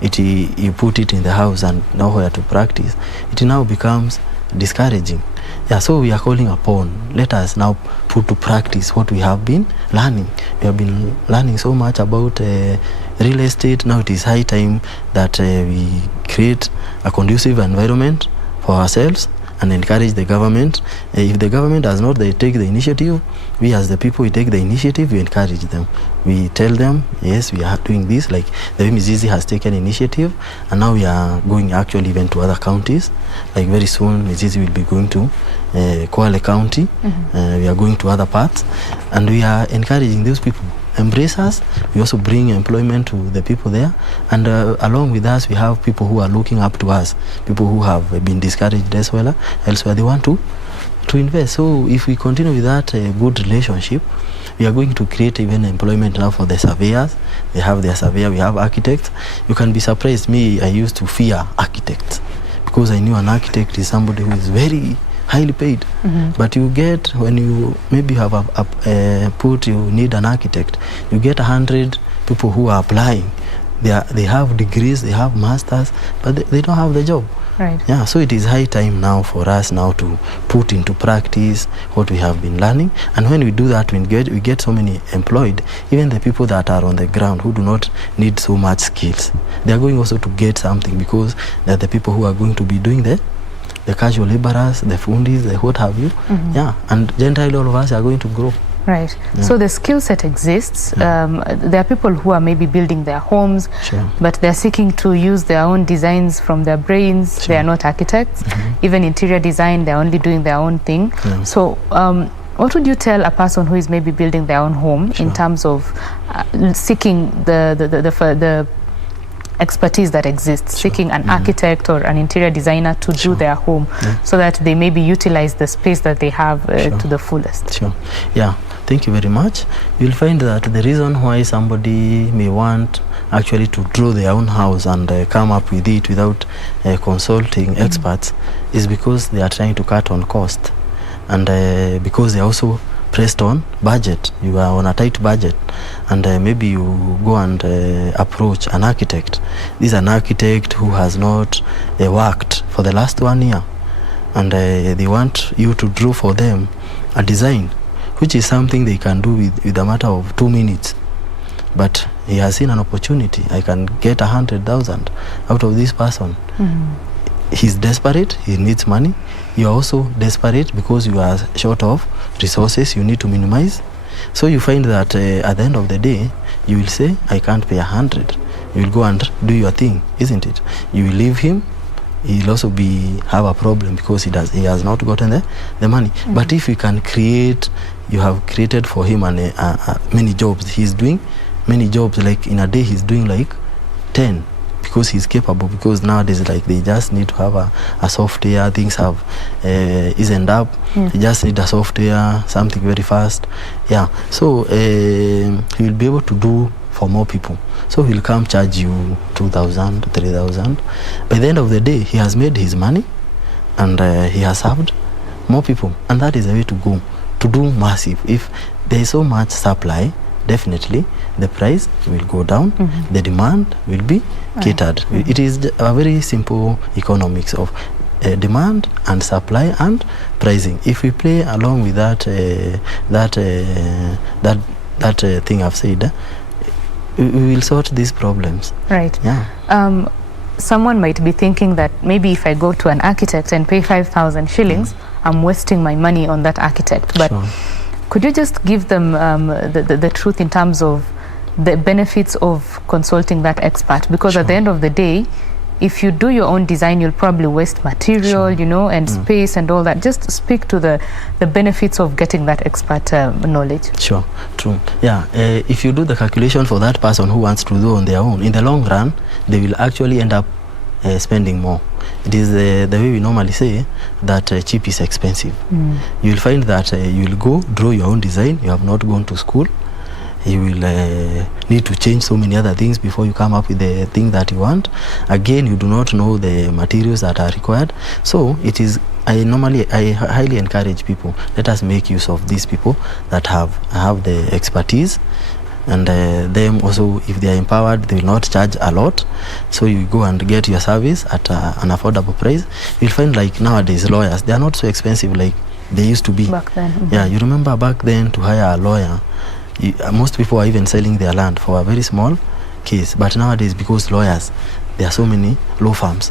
you put it in the house and nowhere to practice, it now becomes discouraging. Yeah, so we are calling upon, let us now put to practice what we have been learning. We have been learning so much about real estate. Now it is high time that we create a conducive environment for ourselves and encourage the government. If the government does not, they take the initiative. We as the people, we take the initiative, we encourage them. We tell them, yes, we are doing this. Like the Mizizi has taken initiative, and now we are going actually even to other counties. Like very soon, Mizizi will be going to Kwale County. We are going to other parts, and we are encouraging those people. Embrace us. We also bring employment to the people there, and along with us, we have people who are looking up to us, people who have been discouraged as well elsewhere. They want to invest. So if we continue with that good relationship, we are going to create even employment now for the surveyors. They have their surveyor. We have architects. You can be surprised. Me, I used to fear architects because I knew an architect is somebody who is very highly paid. But you get, when you maybe have you need an architect, you get 100 people who are applying. They have degrees, they have masters, but they don't have the job. Right. Yeah, so it is high time now for us now to put into practice what we have been learning. And when we do that, we get so many employed, even the people that are on the ground who do not need so much skills. They are going also to get something because they're the people who are going to be doing the casual laborers, the fundis, the what have you. Yeah, and generally all of us are going to grow. Right. Yeah. So the skill set exists. There are people who are maybe building their homes, Sure. but they're seeking to use their own designs from their brains. Sure. They are not architects. Even interior design, they're only doing their own thing. Yeah. So what would you tell a person who is maybe building their own home in terms of seeking the expertise that exists, seeking an architect or an interior designer to do their home, so that they maybe utilize the space that they have to the fullest? Sure. Yeah. Thank you very much. You'll find that the reason why somebody may want actually to draw their own house and come up with it without consulting experts is because they are trying to cut on cost, and because they are also pressed on budget. You are on a tight budget, and maybe you go and approach an architect. This is an architect who has not worked for the last 1 year, and they want you to draw for them a design, which is something they can do with a matter of 2 minutes. But he has seen an opportunity. I can get 100,000 out of this person. He's desperate, he needs money. You are also desperate because you are short of resources, you need to minimize. So you find that at the end of the day, you will say, I can't pay 100. You will go and do your thing, isn't it? You will leave him. He'll also have a problem because he has not gotten the money. But if you can create, you have created for him many jobs. He's doing many jobs, like in a day he's doing like 10, because he's capable. Because nowadays, like, they just need to have a software. Things have eased up. They just need a software, something very fast. Yeah. So he will be able to do for more people. So he'll come charge you 2,000, 3,000. By the end of the day, he has made his money, and he has served more people. And that is the way to go, to do massive. If there is so much supply, definitely the price will go down. The demand will be catered. It is a very simple economics of demand and supply and pricing. If we play along with that thing I've said, we will sort these problems. Right. Yeah. Someone might be thinking that maybe if I go to an architect and pay 5,000 shillings, I'm wasting my money on that architect. But could you just give them the truth in terms of the benefits of consulting that expert? Because at the end of the day, if you do your own design, you'll probably waste material, and space and all that. Just speak to the benefits of getting that expert knowledge. Sure, true. Yeah, if you do the calculation for that person who wants to do on their own, in the long run, they will actually end up spending more. It is the way we normally say that cheap is expensive. You will find that you will go draw your own design. You have not gone to school. You will need to change so many other things before you come up with the thing that you want. Again, you do not know the materials that are required. So it is, I highly encourage people, let us make use of these people that have the expertise. And them also, if they are empowered, they will not charge a lot. So you go and get your service at an affordable price. You'll find, like, nowadays lawyers, they are not so expensive like they used to be. Back then. Yeah, you remember back then, to hire a lawyer, most people are even selling their land for a very small case. But nowadays, because lawyers, there are so many law firms,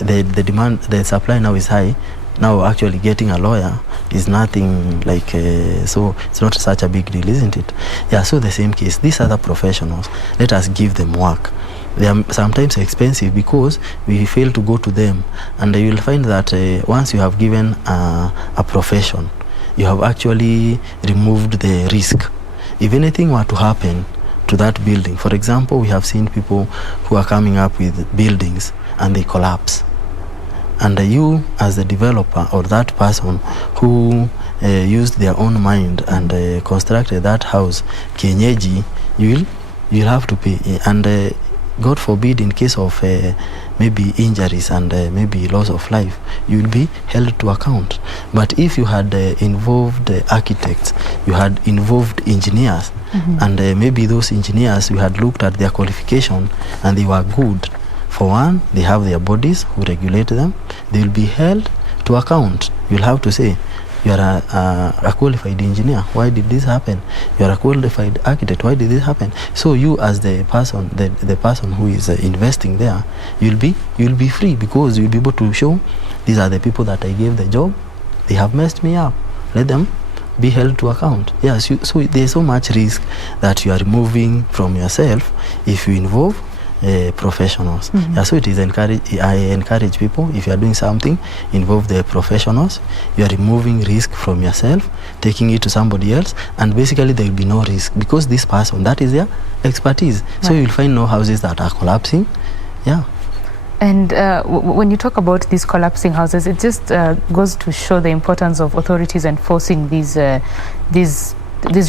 the demand, the supply now is high. Now actually getting a lawyer is nothing like, so it's not such a big deal, isn't it? Yeah, so the same case, these other professionals, let us give them work. They are sometimes expensive because we fail to go to them. And you will find that once you have given a profession, you have actually removed the risk. If anything were to happen to that building, for example, we have seen people who are coming up with buildings and they collapse. And you, as the developer or that person who used their own mind and constructed that house, kienyeji, you'll have to pay. And God forbid, in case of maybe injuries and maybe loss of life, you will be held to account. But if you had involved architects, you had involved engineers, and maybe those engineers, you had looked at their qualification and they were good For one, they have their bodies who regulate them. They will be held to account. You'll have to say, you are a qualified engineer. Why did this happen? You are a qualified architect. Why did this happen? So you, as the person, the person who is investing there, you'll be free, because you'll be able to show, these are the people that I gave the job. They have messed me up. Let them be held to account. Yes. So there's so much risk that you are removing from yourself if you involve professionals. Yeah, so it is I encourage people, if you are doing something, involve the professionals. You are removing risk from yourself, taking it to somebody else, and basically there will be no risk, because this person, that is their expertise. So you will find no houses that are collapsing. Yeah. And when you talk about these collapsing houses, it just goes to show the importance of authorities enforcing these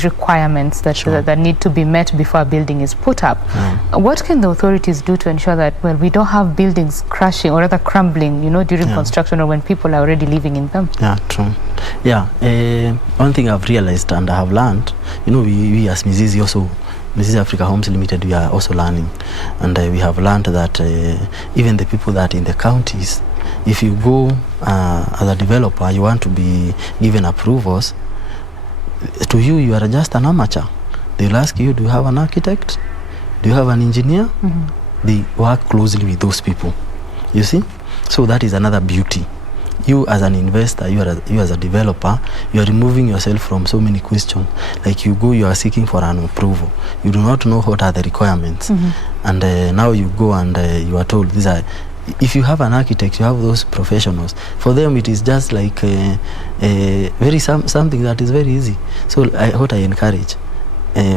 requirements that need to be met before a building is put up. What can the authorities do to ensure that, well, we don't have buildings crashing or rather crumbling, during construction or when people are already living in them? Yeah, true. Yeah, one thing I've realized and I have learned, we as Mizizi also, Mizizi Africa Homes Limited, we are also learning, and we have learned that even the people that in the counties, if you go as a developer, you want to be given approvals, to you are just an amateur. They'll ask you, do you have an architect? Do you have an engineer? They work closely with those people, you see. So that is another beauty. You as an investor, you as a developer, you are removing yourself from so many questions. Like you are seeking for an approval. You do not know what are the requirements. And now you go and you are told these are. If you have an architect, you have those professionals. For them, it is just like something that is very easy. So what I encourage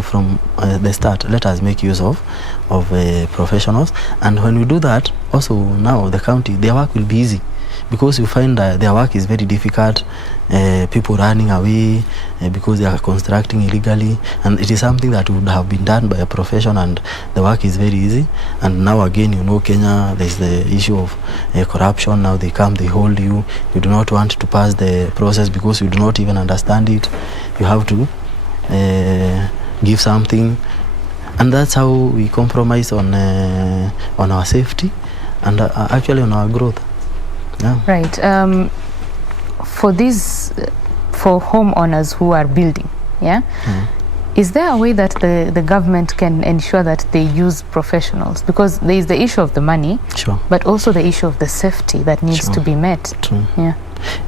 from the start, let us make use of professionals. And when we do that, also now the county, their work will be easy, because you find that their work is very difficult. People running away because they are constructing illegally, and it is something that would have been done by a profession, and the work is very easy. And now again, Kenya, there's the issue of corruption. Now they come, they hold you. You do not want to pass the process because you do not even understand it. You have to give something, and that's how we compromise on our safety and actually on our growth. Yeah. Right. For homeowners who are building, is there a way that the government can ensure that they use professionals? Because there is the issue of the money, but also the issue of the safety that needs to be met. True.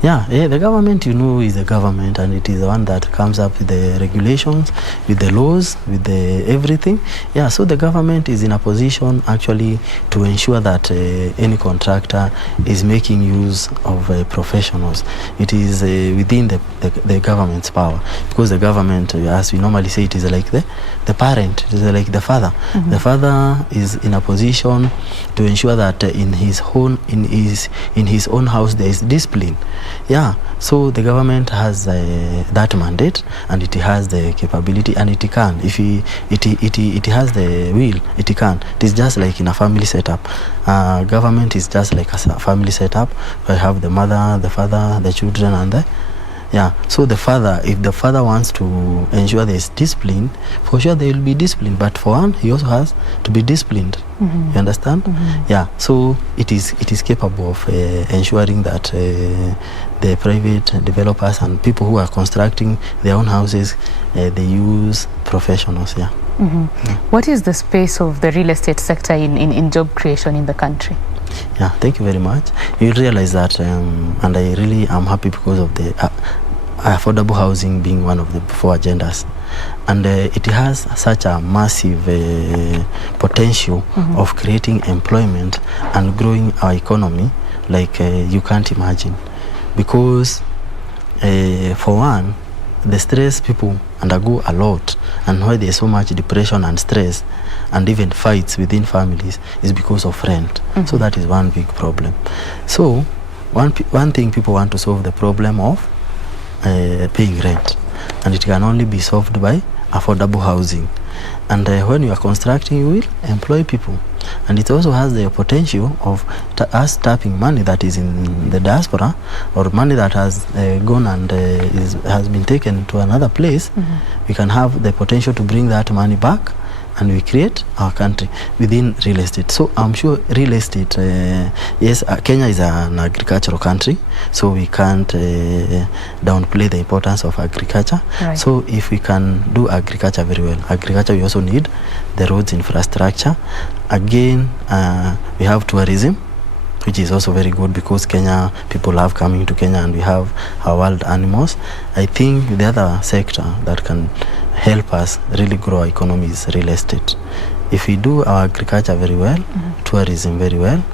Yeah, the government, is the government, and it is the one that comes up with the regulations, with the laws, with the everything. Yeah, so the government is in a position actually to ensure that any contractor is making use of professionals. It is within the government's power, because the government, as we normally say, it is like the parent, it is like the father. The father is in a position to ensure that in his own house there is discipline. Yeah, so the government has that mandate, and it has the capability, and it can. If it has the will, it can. It is just like in a family setup. Government is just like a family setup. We have the mother, the father, the children, and so the father, if the father wants to ensure there is discipline, for sure there will be discipline. But for one, he also has to be disciplined. You understand? Yeah. So it is capable of ensuring that the private developers and people who are constructing their own houses, they use professionals. Yeah. What is the space of the real estate sector in job creation in the country? Yeah, thank you very much. You realize that, and I really am happy because of the affordable housing being one of the 4 agendas. And it has such a massive potential of creating employment and growing our economy like you can't imagine. Because for one, the stress people undergo a lot, and why there's so much depression and stress and even fights within families is because of rent. So that is one big problem. So one thing, people want to solve the problem of paying rent, and it can only be solved by affordable housing. And when you are constructing, you will employ people, and it also has the potential of us tapping money that is in the diaspora, or money that has gone and has been taken to another place. We can have the potential to bring that money back and we create our country within real estate. So I'm sure real estate, yes, Kenya is an agricultural country, so we can't downplay the importance of agriculture. Right. So if we can do agriculture very well, agriculture, we also need the roads infrastructure. Again, we have tourism, which is also very good because Kenya, people love coming to Kenya, and we have our wild animals. I think the other sector that can help us really grow our economy is real estate. If we do our agriculture very well, tourism very well,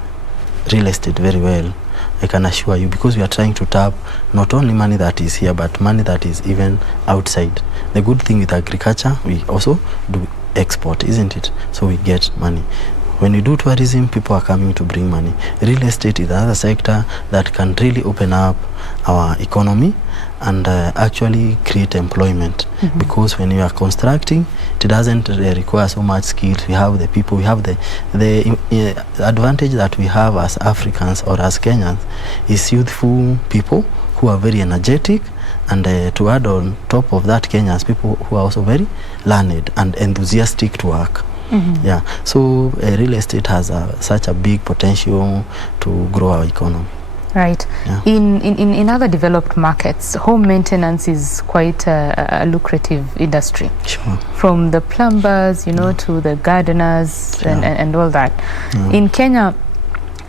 real estate very well, I can assure you, because we are trying to tap not only money that is here, but money that is even outside. The good thing with agriculture, we also do export, isn't it? So we get money. When we do tourism, people are coming to bring money. Real estate is another sector that can really open up our economy and actually create employment. Because when you are constructing, it doesn't require so much skills. We have the people, we have the advantage that we have as Africans or as Kenyans is youthful people who are very energetic, and to add on top of that, Kenyans, people who are also very learned and enthusiastic to work. Yeah, so real estate has such a big potential to grow our economy. Right. Yeah. In other developed markets, home maintenance is quite a lucrative industry. Sure. From the plumbers, you know, to the gardeners and all that. In Kenya,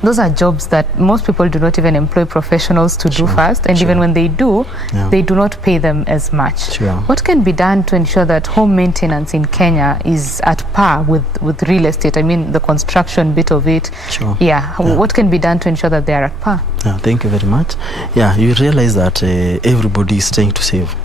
those are jobs that most people do not even employ professionals to do first, and even when they do, they do not pay them as much. What can be done to ensure that home maintenance in Kenya is at par with real estate? I mean, the construction bit of it. What can be done to ensure that they are at par? Thank you very much. Yeah, you realize that everybody is trying to save.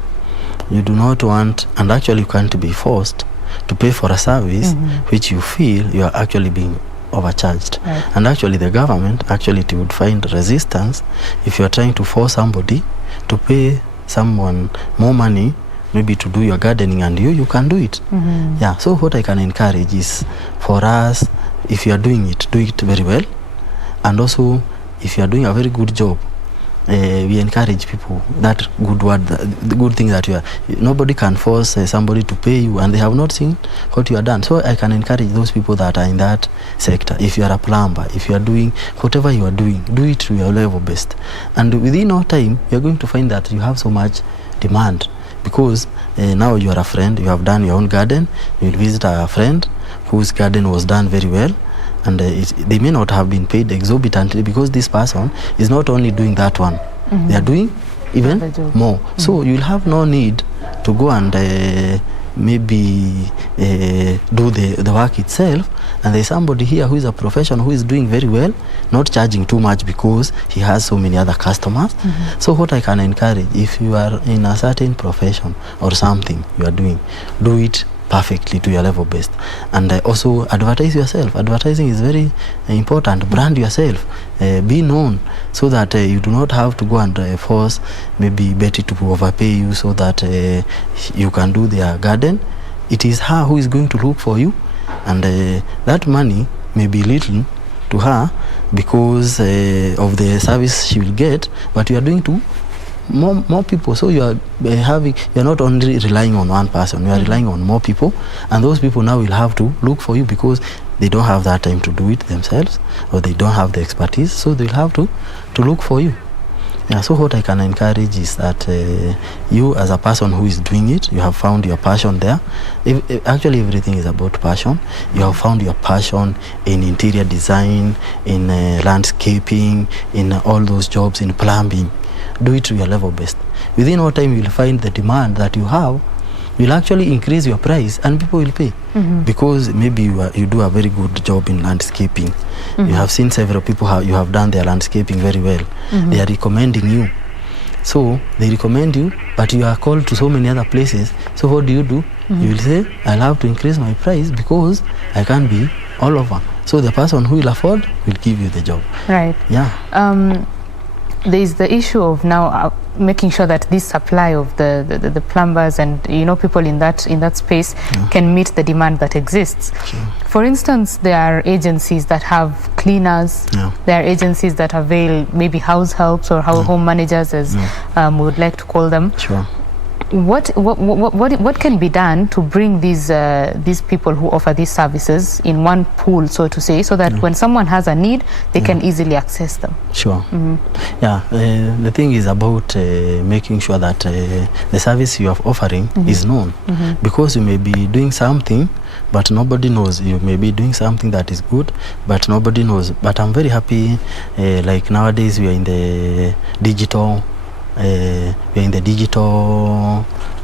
You do not want, and actually you can't be forced to pay for a service which you feel you are actually being overcharged. And actually the government it would find resistance if you are trying to force somebody to pay someone more money, maybe to do your gardening, and you can do it. Yeah, so what I can encourage is for us, if you are doing it, do it very well. And also if you are doing a very good job, we encourage people, that good word, the good thing that you are, nobody can force somebody to pay you and they have not seen what you have done. So I can encourage those people that are in that sector. If you are a plumber, if you are doing whatever you are doing, do it to your level best, and within no time you are going to find that you have so much demand, because now you are a friend, you have done your own garden, you will visit a friend whose garden was done very well, and they may not have been paid exorbitantly, because this person is not only doing that one, they are doing even more. So you'll have no need to go and maybe do the work itself, and there's somebody here who is a professional who is doing very well, not charging too much because he has so many other customers. So what I can encourage, if you are in a certain profession or something you are doing, do it perfectly to your level best, and also advertise yourself. Advertising is very important. Brand yourself, be known, so that you do not have to go and force maybe Betty to overpay you so that you can do their garden. It is her who is going to look for you, and that money may be little to her because of the service she will get, but you are doing to more people. So you are you're not only relying on one person, you are relying on more people, and those people now will have to look for you because they don't have that time to do it themselves, or they don't have the expertise, so they'll have to look for you. Yeah, so what I can encourage is that you, as a person who is doing it, you have found your passion there. Actually everything is about passion. You have found your passion in interior design, in landscaping, in all those jobs, in plumbing. Do it to your level best. Within no time you will find the demand that you have will actually increase your price, and people will pay because maybe you do a very good job in landscaping. You have seen several people how you have done their landscaping very well. They are recommending you, so they recommend you, but you are called to so many other places. So what do? You will say, I'll have to increase my price because I can't be all over. So the person who will afford will give you the job. Right. Yeah. There is the issue of now making sure that this supply of the plumbers and people in that space can meet the demand that exists. For instance, there are agencies that have cleaners. There are agencies that avail maybe house helps or home managers, as we would like to call them. What can be done to bring these people who offer these services in one pool, so to say, so that when someone has a need, they can easily access them? Sure. Yeah, the thing is about making sure that the service you are offering is known, because you may be doing something but nobody knows. You may be doing something that is good but nobody knows. But I'm very happy, like nowadays we are in the digital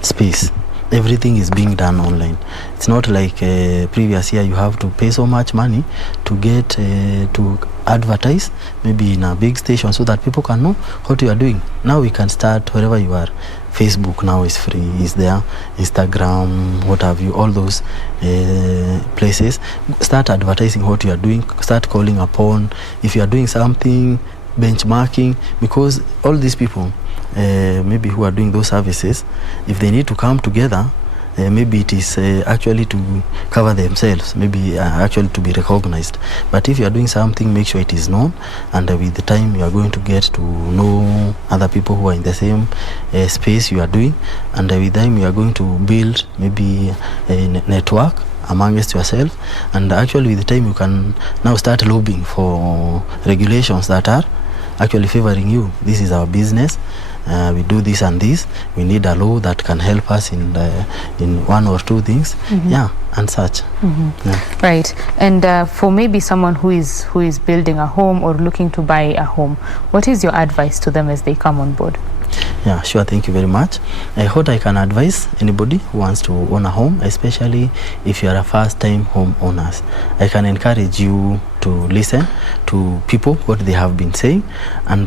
space. Everything is being done online. It's not like previous year you have to pay so much money to get to advertise maybe in a big station so that people can know what you are doing. Now we can start wherever you are. Facebook now is free, is there, Instagram, what have you, all those places. Start advertising what you are doing, start calling upon if you are doing something, benchmarking, because all these people maybe who are doing those services, if they need to come together, maybe it is actually to cover themselves, maybe actually to be recognized. But if you are doing something, make sure it is known, and with the time you are going to get to know other people who are in the same space you are doing, and with time you are going to build maybe a network amongst yourself, and actually with the time you can now start lobbying for regulations that are actually favoring you. This is our business, we do this and this, we need a law that can help us in one or two things, and such. Right. And for maybe someone who is building a home or looking to buy a home, what is your advice to them as they come on board? Yeah, sure. Thank you very much. What I can advise anybody who wants to own a home, especially if you are a first-time home owners, I can encourage you to listen to people, what they have been saying, and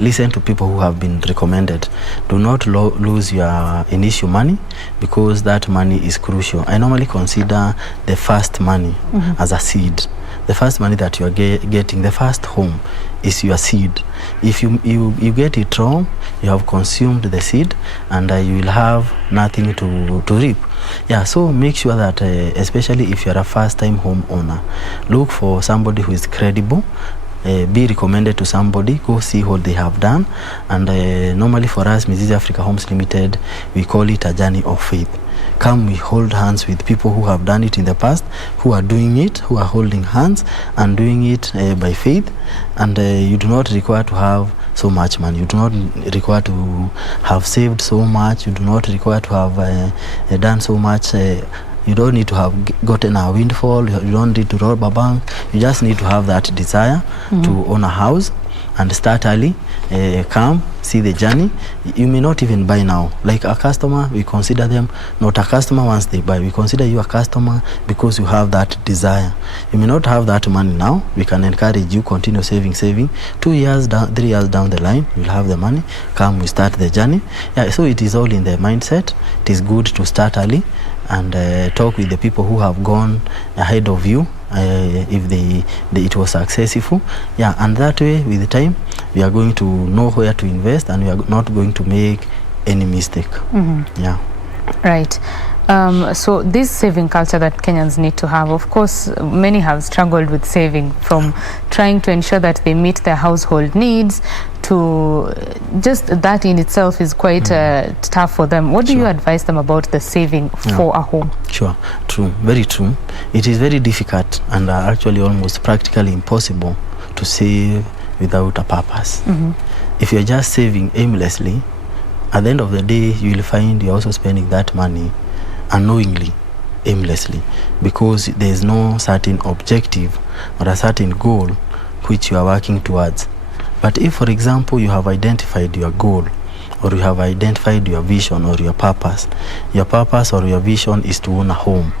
listen to people who have been recommended. Do not lose your initial money, because that money is crucial. I normally consider the first money as a seed. The first money that you are getting, the first home, is your seed. If you get it wrong, you have consumed the seed, and you will have nothing to reap. Yeah, so make sure that especially if you are a first-time home owner, look for somebody who is credible. Be recommended to somebody, go see what they have done. And normally for us, Mrs. Africa Homes Limited, we call it a journey of faith. Come, we hold hands with people who have done it in the past, who are doing it, who are holding hands and doing it by faith. And you do not require to have so much money. You do not require to have saved so much. You do not require to have done so much. You don't need to have gotten a windfall. You don't need to rob a bank. You just need to have that desire to own a house and start early. Come, see the journey. You may not even buy now. Like a customer, we consider them not a customer once they buy. We consider you a customer because you have that desire. You may not have that money now. We can encourage you, continue saving. 2 years down, 3 years down the line, you'll have the money. Come, we start the journey. Yeah, so it is all in the mindset. It is good to start early and talk with the people who have gone ahead of you, if it was successful. Yeah, and that way, with the time, we are going to know where to invest, and we are not going to make any mistake. Yeah. Right. So this saving culture that Kenyans need to have, of course, many have struggled with saving, from trying to ensure that they meet their household needs to just that in itself is quite tough for them. What do you advise them about the saving for a home? Sure, true, very true. It is very difficult and actually almost practically impossible to save without a purpose. If you're just saving aimlessly, at the end of the day, you will find you're also spending that money unknowingly, aimlessly, because there is no certain objective or a certain goal which you are working towards. But if, for example, you have identified your goal, or you have identified your vision or your purpose or your vision is to own a home.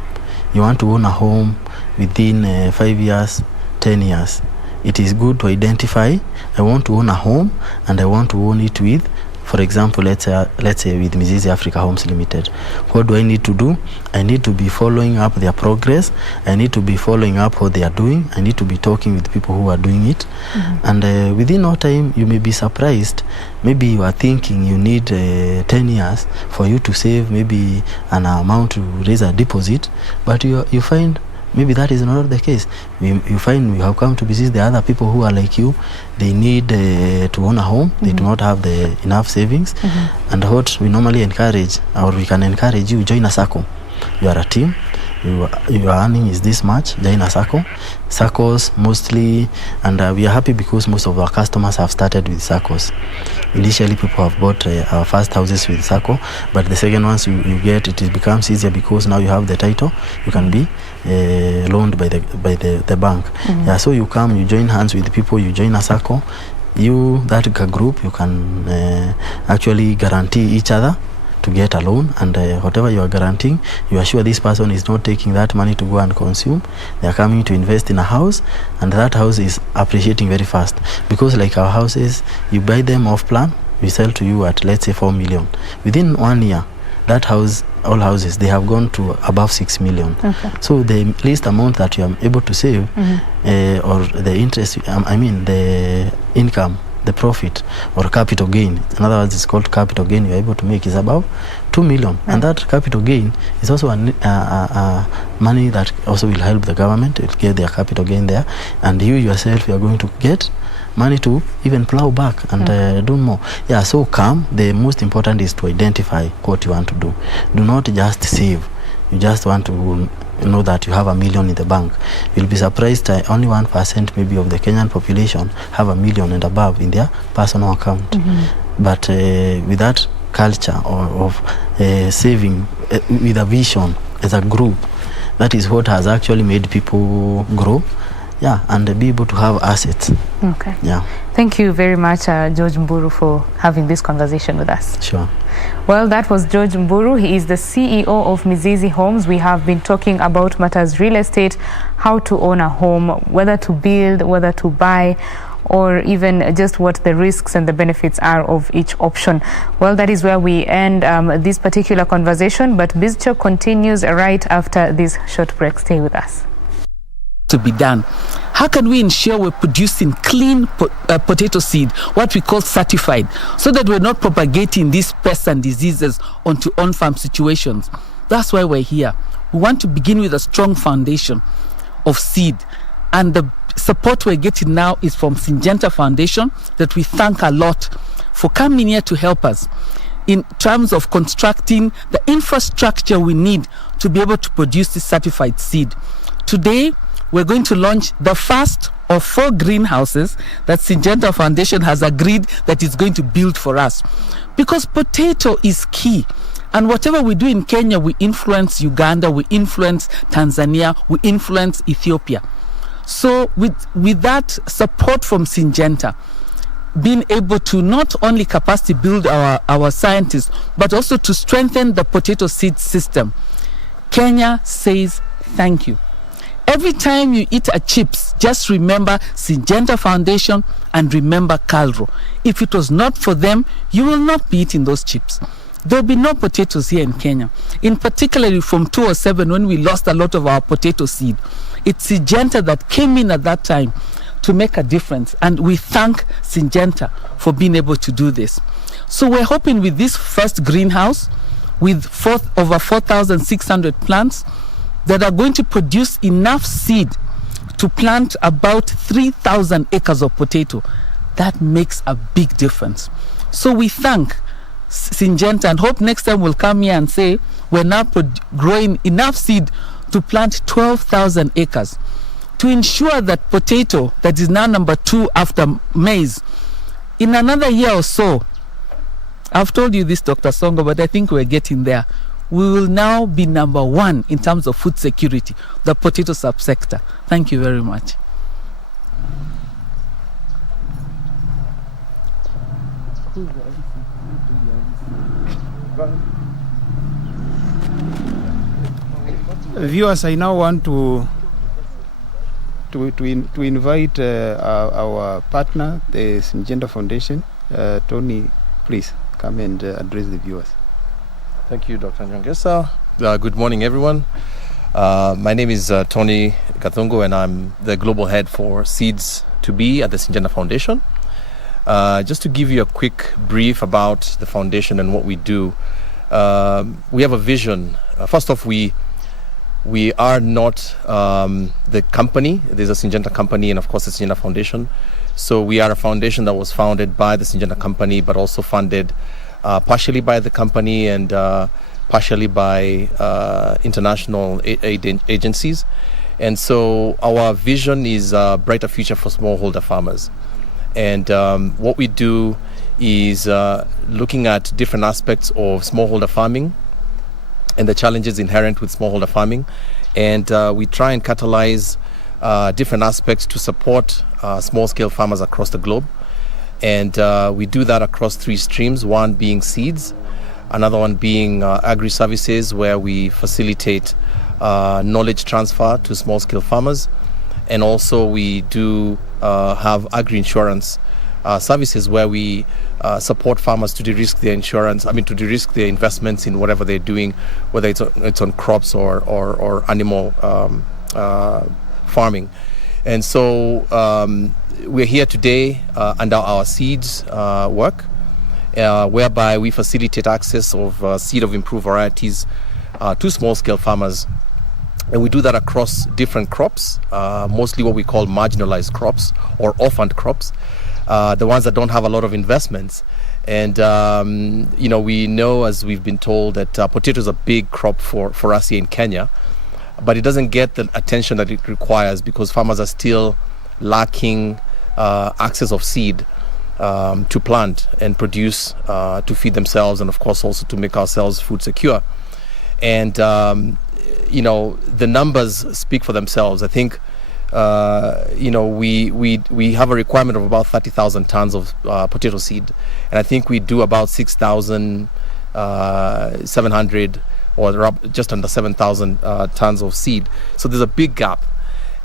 You want to own a home within 5 years, 10 years. It is good to identify, I want to own a home and I want to own it with, for example, let's say with Mrs. Africa Homes Limited. What do I need to do? I need to be following up their progress. I need to be following up what they are doing. I need to be talking with people who are doing it. And within no time, you may be surprised. Maybe you are thinking you need 10 years for you to save maybe an amount to raise a deposit, but you find maybe that is not the case. You find you have come to visit the other people who are like you. They need to own a home. They do not have the enough savings. And what we normally encourage, or we can encourage you, join a SACCO. You are a team. Your earning is this much. Join a SACCO. SACCOs mostly, and we are happy because most of our customers have started with SACCOs. Initially, people have bought our first houses with SACCO, but the second ones you get, it becomes easier because now you have the title. You can be loaned by the bank. Yeah, so you come, you join hands with people, you join a SACCO. That group, you can actually guarantee each other to get a loan, and whatever you are guaranteeing, you are sure this person is not taking that money to go and consume. They are coming to invest in a house, and that house is appreciating very fast, because like our houses, you buy them off plan, we sell to you at, let's say, 4 million. Within 1 year, that house, all houses, they have gone to above 6 million. So the least amount that you are able to save, or the interest, the income, the profit or capital gain, in other words, it's called capital gain, you're able to make is about 2 million. And that capital gain is also money that also will help the government. It will get their capital gain there, and you yourself, you are going to get money to even plow back and do more. Yeah, so come. The most important is to identify what you want to do. Do not just save. You just want to know that you have $1 million in the bank. You'll be surprised only 1% maybe of the Kenyan population have $1 million and above in their personal account. But with that culture of saving with a vision as a group, that is what has actually made people grow. Yeah, and be able to have assets. Okay. Yeah. Thank you very much, George Mburu, for having this conversation with us. Sure. Well, that was George Mburu. He is the CEO of Mizizi Homes. We have been talking about matters real estate, how to own a home, whether to build, whether to buy, or even just what the risks and the benefits are of each option. Well, that is where we end this particular conversation, but BizCheck continues right after this short break. Stay with us. To be done. How can we ensure we're producing clean potato seed, what we call certified, so that we're not propagating these pests and diseases onto on-farm situations? That's why we're here. We want to begin with a strong foundation of seed, and the support we're getting now is from Syngenta Foundation, that we thank a lot for coming here to help us in terms of constructing the infrastructure we need to be able to produce this certified seed. Today, we're going to launch the first of 4 greenhouses that Syngenta Foundation has agreed that is going to build for us. Because potato is key. And whatever we do in Kenya, we influence Uganda, we influence Tanzania, we influence Ethiopia. So with that support from Syngenta, being able to not only capacity build our scientists, but also to strengthen the potato seed system, Kenya says thank you. Every time you eat a chips, just remember Syngenta Foundation and remember Calro. If it was not for them, you will not be eating those chips. There will be no potatoes here in Kenya. In particularly from 2007, when we lost a lot of our potato seed, it's Syngenta that came in at that time to make a difference. And we thank Syngenta for being able to do this. So we're hoping with this first greenhouse, with over 4,600 plants, that are going to produce enough seed to plant about 3,000 acres of potato. That makes a big difference. So we thank Syngenta and hope next time we'll come here and say we're now growing enough seed to plant 12,000 acres to ensure that potato, that is now number 2 after maize, in another year or so, I've told you this, Dr. Songo, but I think we're getting there. We will now be number 1 in terms of food security, the potato subsector. Thank you very much. Viewers, I now want to invite our partner, the Syngenta Foundation. Tony, please come and address the viewers. Thank you, Dr. Nyongesa. Good morning, everyone. My name is Tony Gathungu, and I'm the global head for Seeds to Be at the Syngenta Foundation. Just to give you a quick brief about the foundation and what we do, we have a vision. First off, we We are not the company. There's a Syngenta company and of course the Syngenta Foundation. So we are a foundation that was founded by the Syngenta company, but also funded partially by the company and partially by international aid agencies. And so our vision is a brighter future for smallholder farmers. And what we do is looking at different aspects of smallholder farming and the challenges inherent with smallholder farming. And we try and catalyze different aspects to support small-scale farmers across the globe. And we do that across three streams, one being seeds, another one being agri-services, where we facilitate knowledge transfer to small-scale farmers. And also we do have agri-insurance services where we support farmers to de-risk their insurance, to de-risk their investments in whatever they're doing, whether it's on crops or animal farming. And so we're here today under our seeds work, whereby we facilitate access of seed of improved varieties to small-scale farmers. And we do that across different crops, mostly what we call marginalized crops or orphaned crops, the ones that don't have a lot of investments. And, we know, as we've been told, that potato is a big crop for us here in Kenya, but it doesn't get the attention that it requires because farmers are still lacking access of seed to plant and produce to feed themselves and, of course, also to make ourselves food secure. And, the numbers speak for themselves. I think, we have a requirement of about 30,000 tons of potato seed. And I think we do about 6,700 or just under 7,000 tons of seed. So there's a big gap.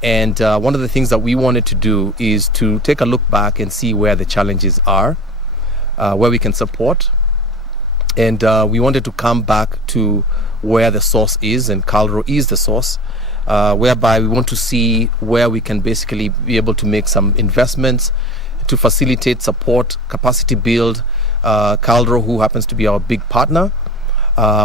And one of the things that we wanted to do is to take a look back and see where the challenges are, where we can support. And we wanted to come back to where the source is, and KALRO is the source, whereby we want to see where we can basically be able to make some investments to facilitate, support, capacity build. KALRO, who happens to be our big partner,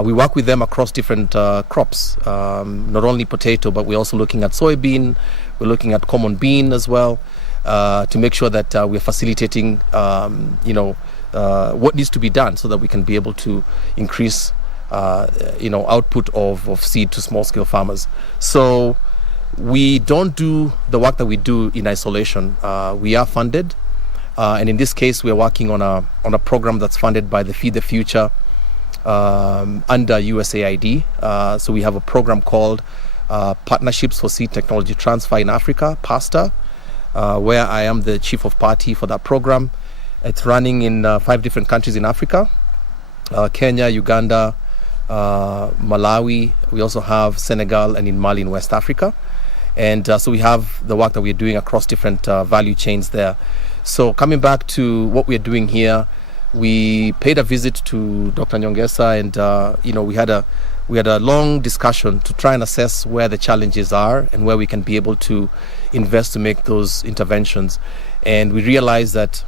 we work with them across different crops, not only potato, but we're also looking at soybean, we're looking at common bean as well, to make sure that we're facilitating, what needs to be done so that we can be able to increase output of seed to small-scale farmers. So we don't do the work that we do in isolation. We are funded, and in this case, we're working on a program that's funded by the Feed the Future under USAID. So we have a program called Partnerships for Seed Technology Transfer in Africa, PASTA, where I am the chief of party for that program. It's running in 5 different countries in Africa: Kenya, Uganda, Malawi. We also have Senegal, and in Mali in West Africa. And so we have the work that we're doing across different value chains there. So coming back to what we're doing here, we paid a visit to Dr. Nyongesa, and we had a long discussion to try and assess where the challenges are and where we can be able to invest to make those interventions. And we realized that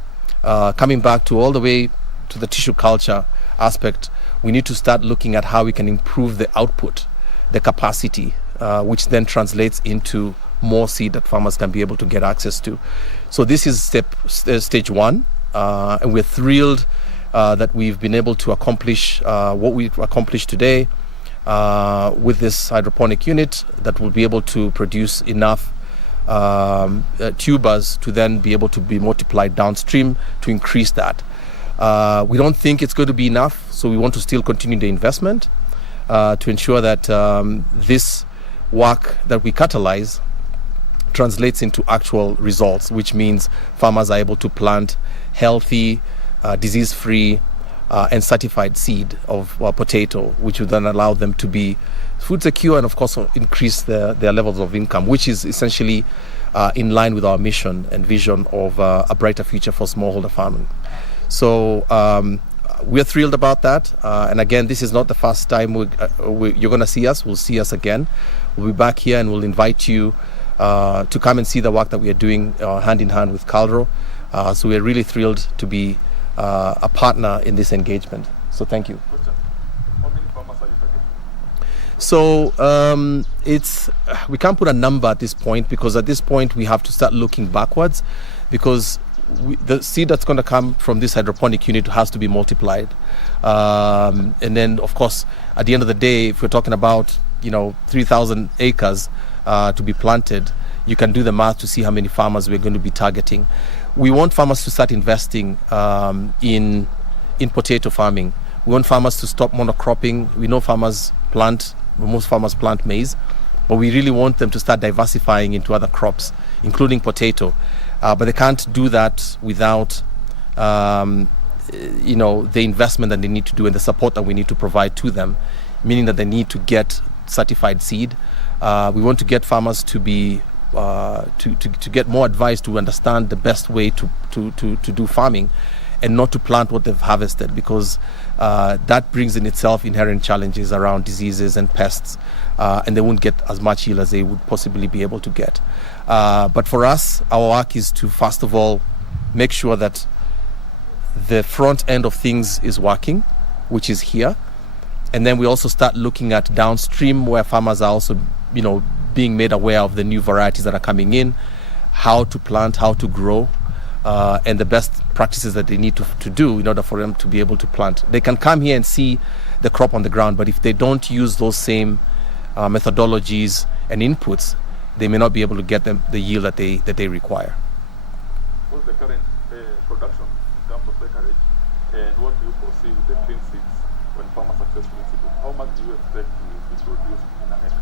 coming back to all the way to the tissue culture aspect, we need to start looking at how we can improve the output, the capacity, which then translates into more seed that farmers can be able to get access to. So this is stage one, and we're thrilled that we've been able to accomplish what we've accomplished today with this hydroponic unit that will be able to produce enough tubers to then be able to be multiplied downstream to increase that. We don't think it's going to be enough, so we want to still continue the investment to ensure that this work that we catalyze translates into actual results, which means farmers are able to plant healthy, disease-free, and certified seed of potato, which will then allow them to be food secure and, of course, increase their levels of income, which is essentially in line with our mission and vision of a brighter future for smallholder farming. So we're thrilled about that. And again, this is not the first time you're going to see us. We'll see us again. We'll be back here and we'll invite you to come and see the work that we are doing hand in hand with KALRO. So we're really thrilled to be a partner in this engagement. So thank you. So we can't put a number at this point, because at this point we have to start looking backwards, because the seed that's going to come from this hydroponic unit has to be multiplied. And then, of course, at the end of the day, if we're talking about 3,000 acres to be planted, you can do the math to see how many farmers we're going to be targeting. We want farmers to start investing in potato farming. We want farmers to stop monocropping. We know most farmers plant maize, but we really want them to start diversifying into other crops, including potato. But they can't do that without the investment that they need to do and the support that we need to provide to them, meaning that they need to get certified seed. We want to get farmers to be to get more advice, to understand the best way to do farming, and not to plant what they've harvested, because that brings in itself inherent challenges around diseases and pests, and they won't get as much yield as they would possibly be able to get. But for us, our work is to, first of all, make sure that the front end of things is working, which is here. And then we also start looking at downstream, where farmers are also, being made aware of the new varieties that are coming in, how to plant, how to grow, and the best practices that they need to do in order for them to be able to plant. They can come here and see the crop on the ground, but if they don't use those same methodologies and inputs, they may not be able to get them the yield that they require. What's the current production in terms of acreage, and what do you foresee with the clean seeds when farmers successfully seed? How much do you expect to produce in an acre?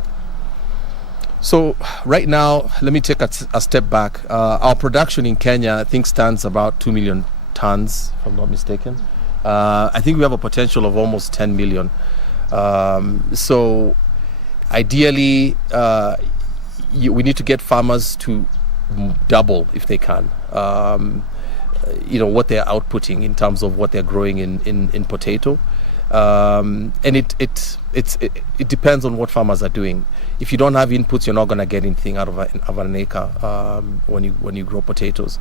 So right now, let me take a step back. Our production in Kenya, I think, stands about 2 million tons, if I'm not mistaken. I think we have a potential of almost 10 million. So ideally, we need to get farmers to double, if they can, what they're outputting in terms of what they're growing in potato. And it depends on what farmers are doing. If you don't have inputs, you're not going to get anything out of an acre when you grow potatoes.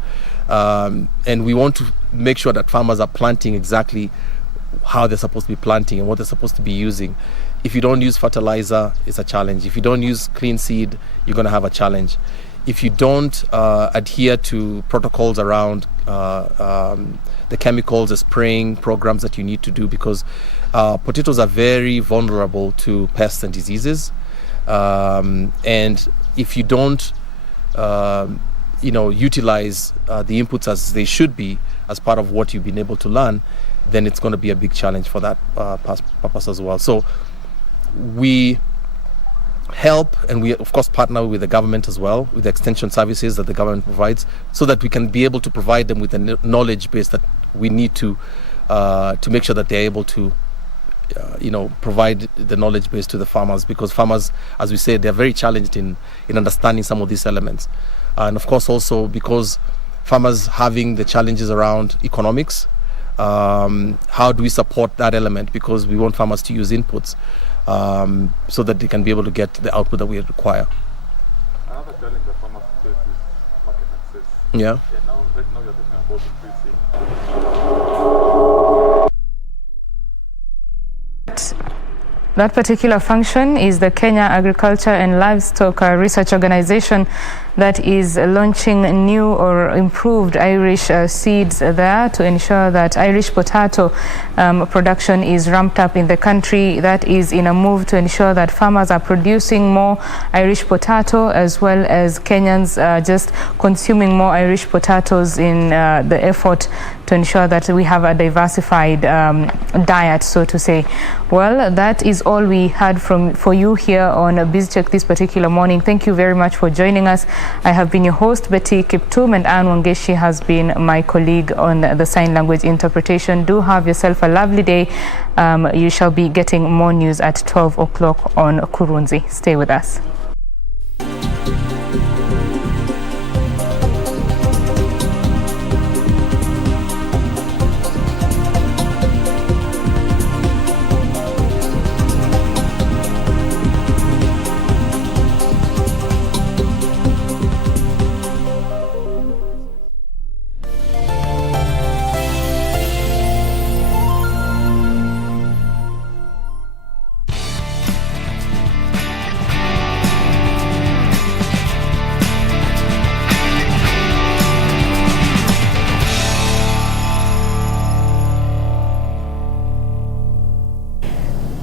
And we want to make sure that farmers are planting exactly how they're supposed to be planting and what they're supposed to be using. If you don't use fertilizer, it's a challenge. If you don't use clean seed, you're going to have a challenge. If you don't adhere to protocols around the chemicals, the spraying programs that you need to do, because potatoes are very vulnerable to pests and diseases. And if you don't, utilize the inputs as they should be as part of what you've been able to learn, then it's going to be a big challenge for that purpose as well. So we help, and we of course partner with the government as well, with the extension services that the government provides, so that we can be able to provide them with the knowledge base that we need to make sure that they're able to provide the knowledge base to the farmers, because farmers, as we said, they're very challenged in understanding some of these elements. And of course also because farmers having the challenges around economics, how do we support that element, because we want farmers to use inputs so that they can be able to get the output that we require. Another challenge that farmers face is market access. Yeah. And right now you're talking about increasing. That particular function is the Kenya Agriculture and Livestock Research Organization that is launching new or improved Irish seeds there to ensure that Irish potato production is ramped up in the country. That is in a move to ensure that farmers are producing more Irish potato, as well as Kenyans just consuming more Irish potatoes in the effort to ensure that we have a diversified diet, so to say. Well, that is all we had for you here on BizCheck this particular morning. Thank you very much for joining us. I have been your host, Betty Kiptum, and Anne Wangeshi has been my colleague on the sign language interpretation. Do have yourself a lovely day. You shall be getting more news at 12 o'clock on Kurunzi. Stay with us.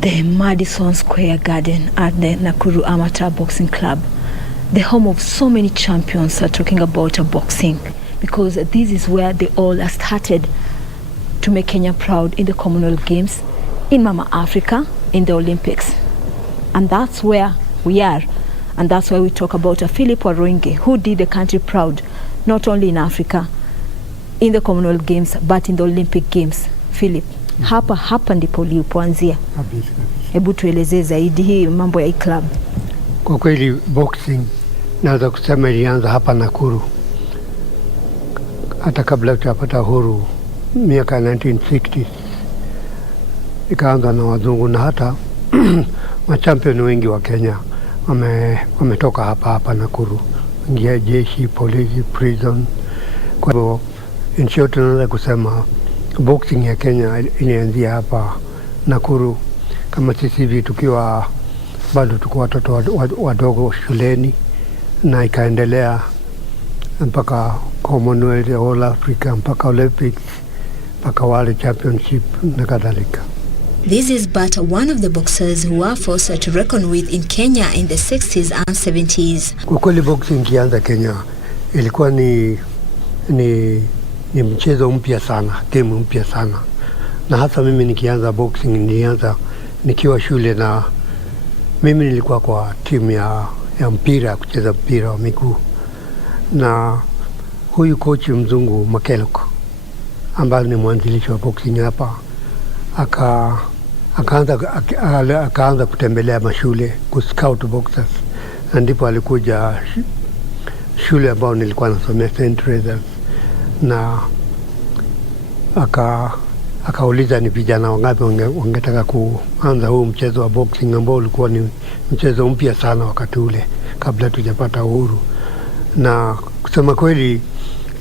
the Madison Square Garden at the Nakuru Amateur Boxing Club, the home of so many champions are talking about boxing, because this is where they all started to make Kenya proud in the Commonwealth Games, in Mama Africa, in the Olympics. And that's where we are. And that's why we talk about Philip Waroinge, who did the country proud, not only in Africa, in the Commonwealth Games, but in the Olympic Games. Philip, hapa ndipo ulipoanzia. Hebu tuelezee zaidi hii mambo ya hii club. Kwa kweli boxing naweza kusema ilianza hapa Nakuru. Hata kabla tutapata uhuru miaka 1960s. Ikaanza na wazungu na hata machampion wengi wa Kenya wametoka hapa Nakuru. Ingia jeshi, polisi, prison. Kwa hivyo in short tunaweza kusema boxing ya Kenya ilianzia hapa Nakuru. Kama sisi hivi tukiwa bado tuko watoto wadogo shuleni, na ikaendelea mpaka Commonwealth, All Africa, mpaka Olympics, mpaka World Championship na kadhalika. This is but one of the boxers who were forced to reckon with in Kenya in the 60s and 70s. Kwa kweli boxing kianza Kenya ilikuwa ni mchezo mpya sana, game mpya sana. Na hata mimi nikianza boxing nilianza nikiwa shule, na mimi nilikuwa kwa timu ya mpira, kucheza mpira wa miguu. Na huyu coach mzungu Makelok, ambaye ni mwanzilishi wa boxing hapa, akaanza kutembelea mashule kuscout boxers, na ndipo alikuja shule ambao nilikuwa nasomea St. Teresa's, na akauliza ni vijana wangapi wangetaka kuanza huu mchezo wa boxing ambao ulikuwa ni mchezo mpya sana wakati ule kabla tujapata uhuru. Na kusema kweli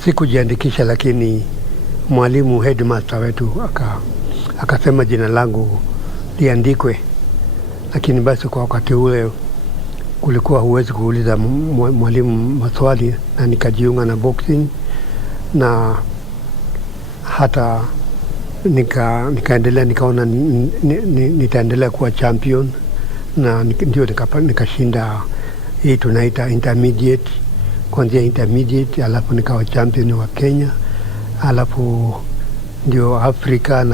sikujiandikisha, lakini mwalimu headmaster wetu akasema jina langu liandikwe. Lakini basi kwa wakati ule kulikuwa huwezi kuuliza mwalimu maswali, na nikajiunga na boxing, na hata nikaendelea, nikaona nitaendelea kuwa champion, na ndio nikashinda hii tunaita intermediate. Kuanzia intermediate alafu nikawa champion wa Kenya, alafu ndio Afrika.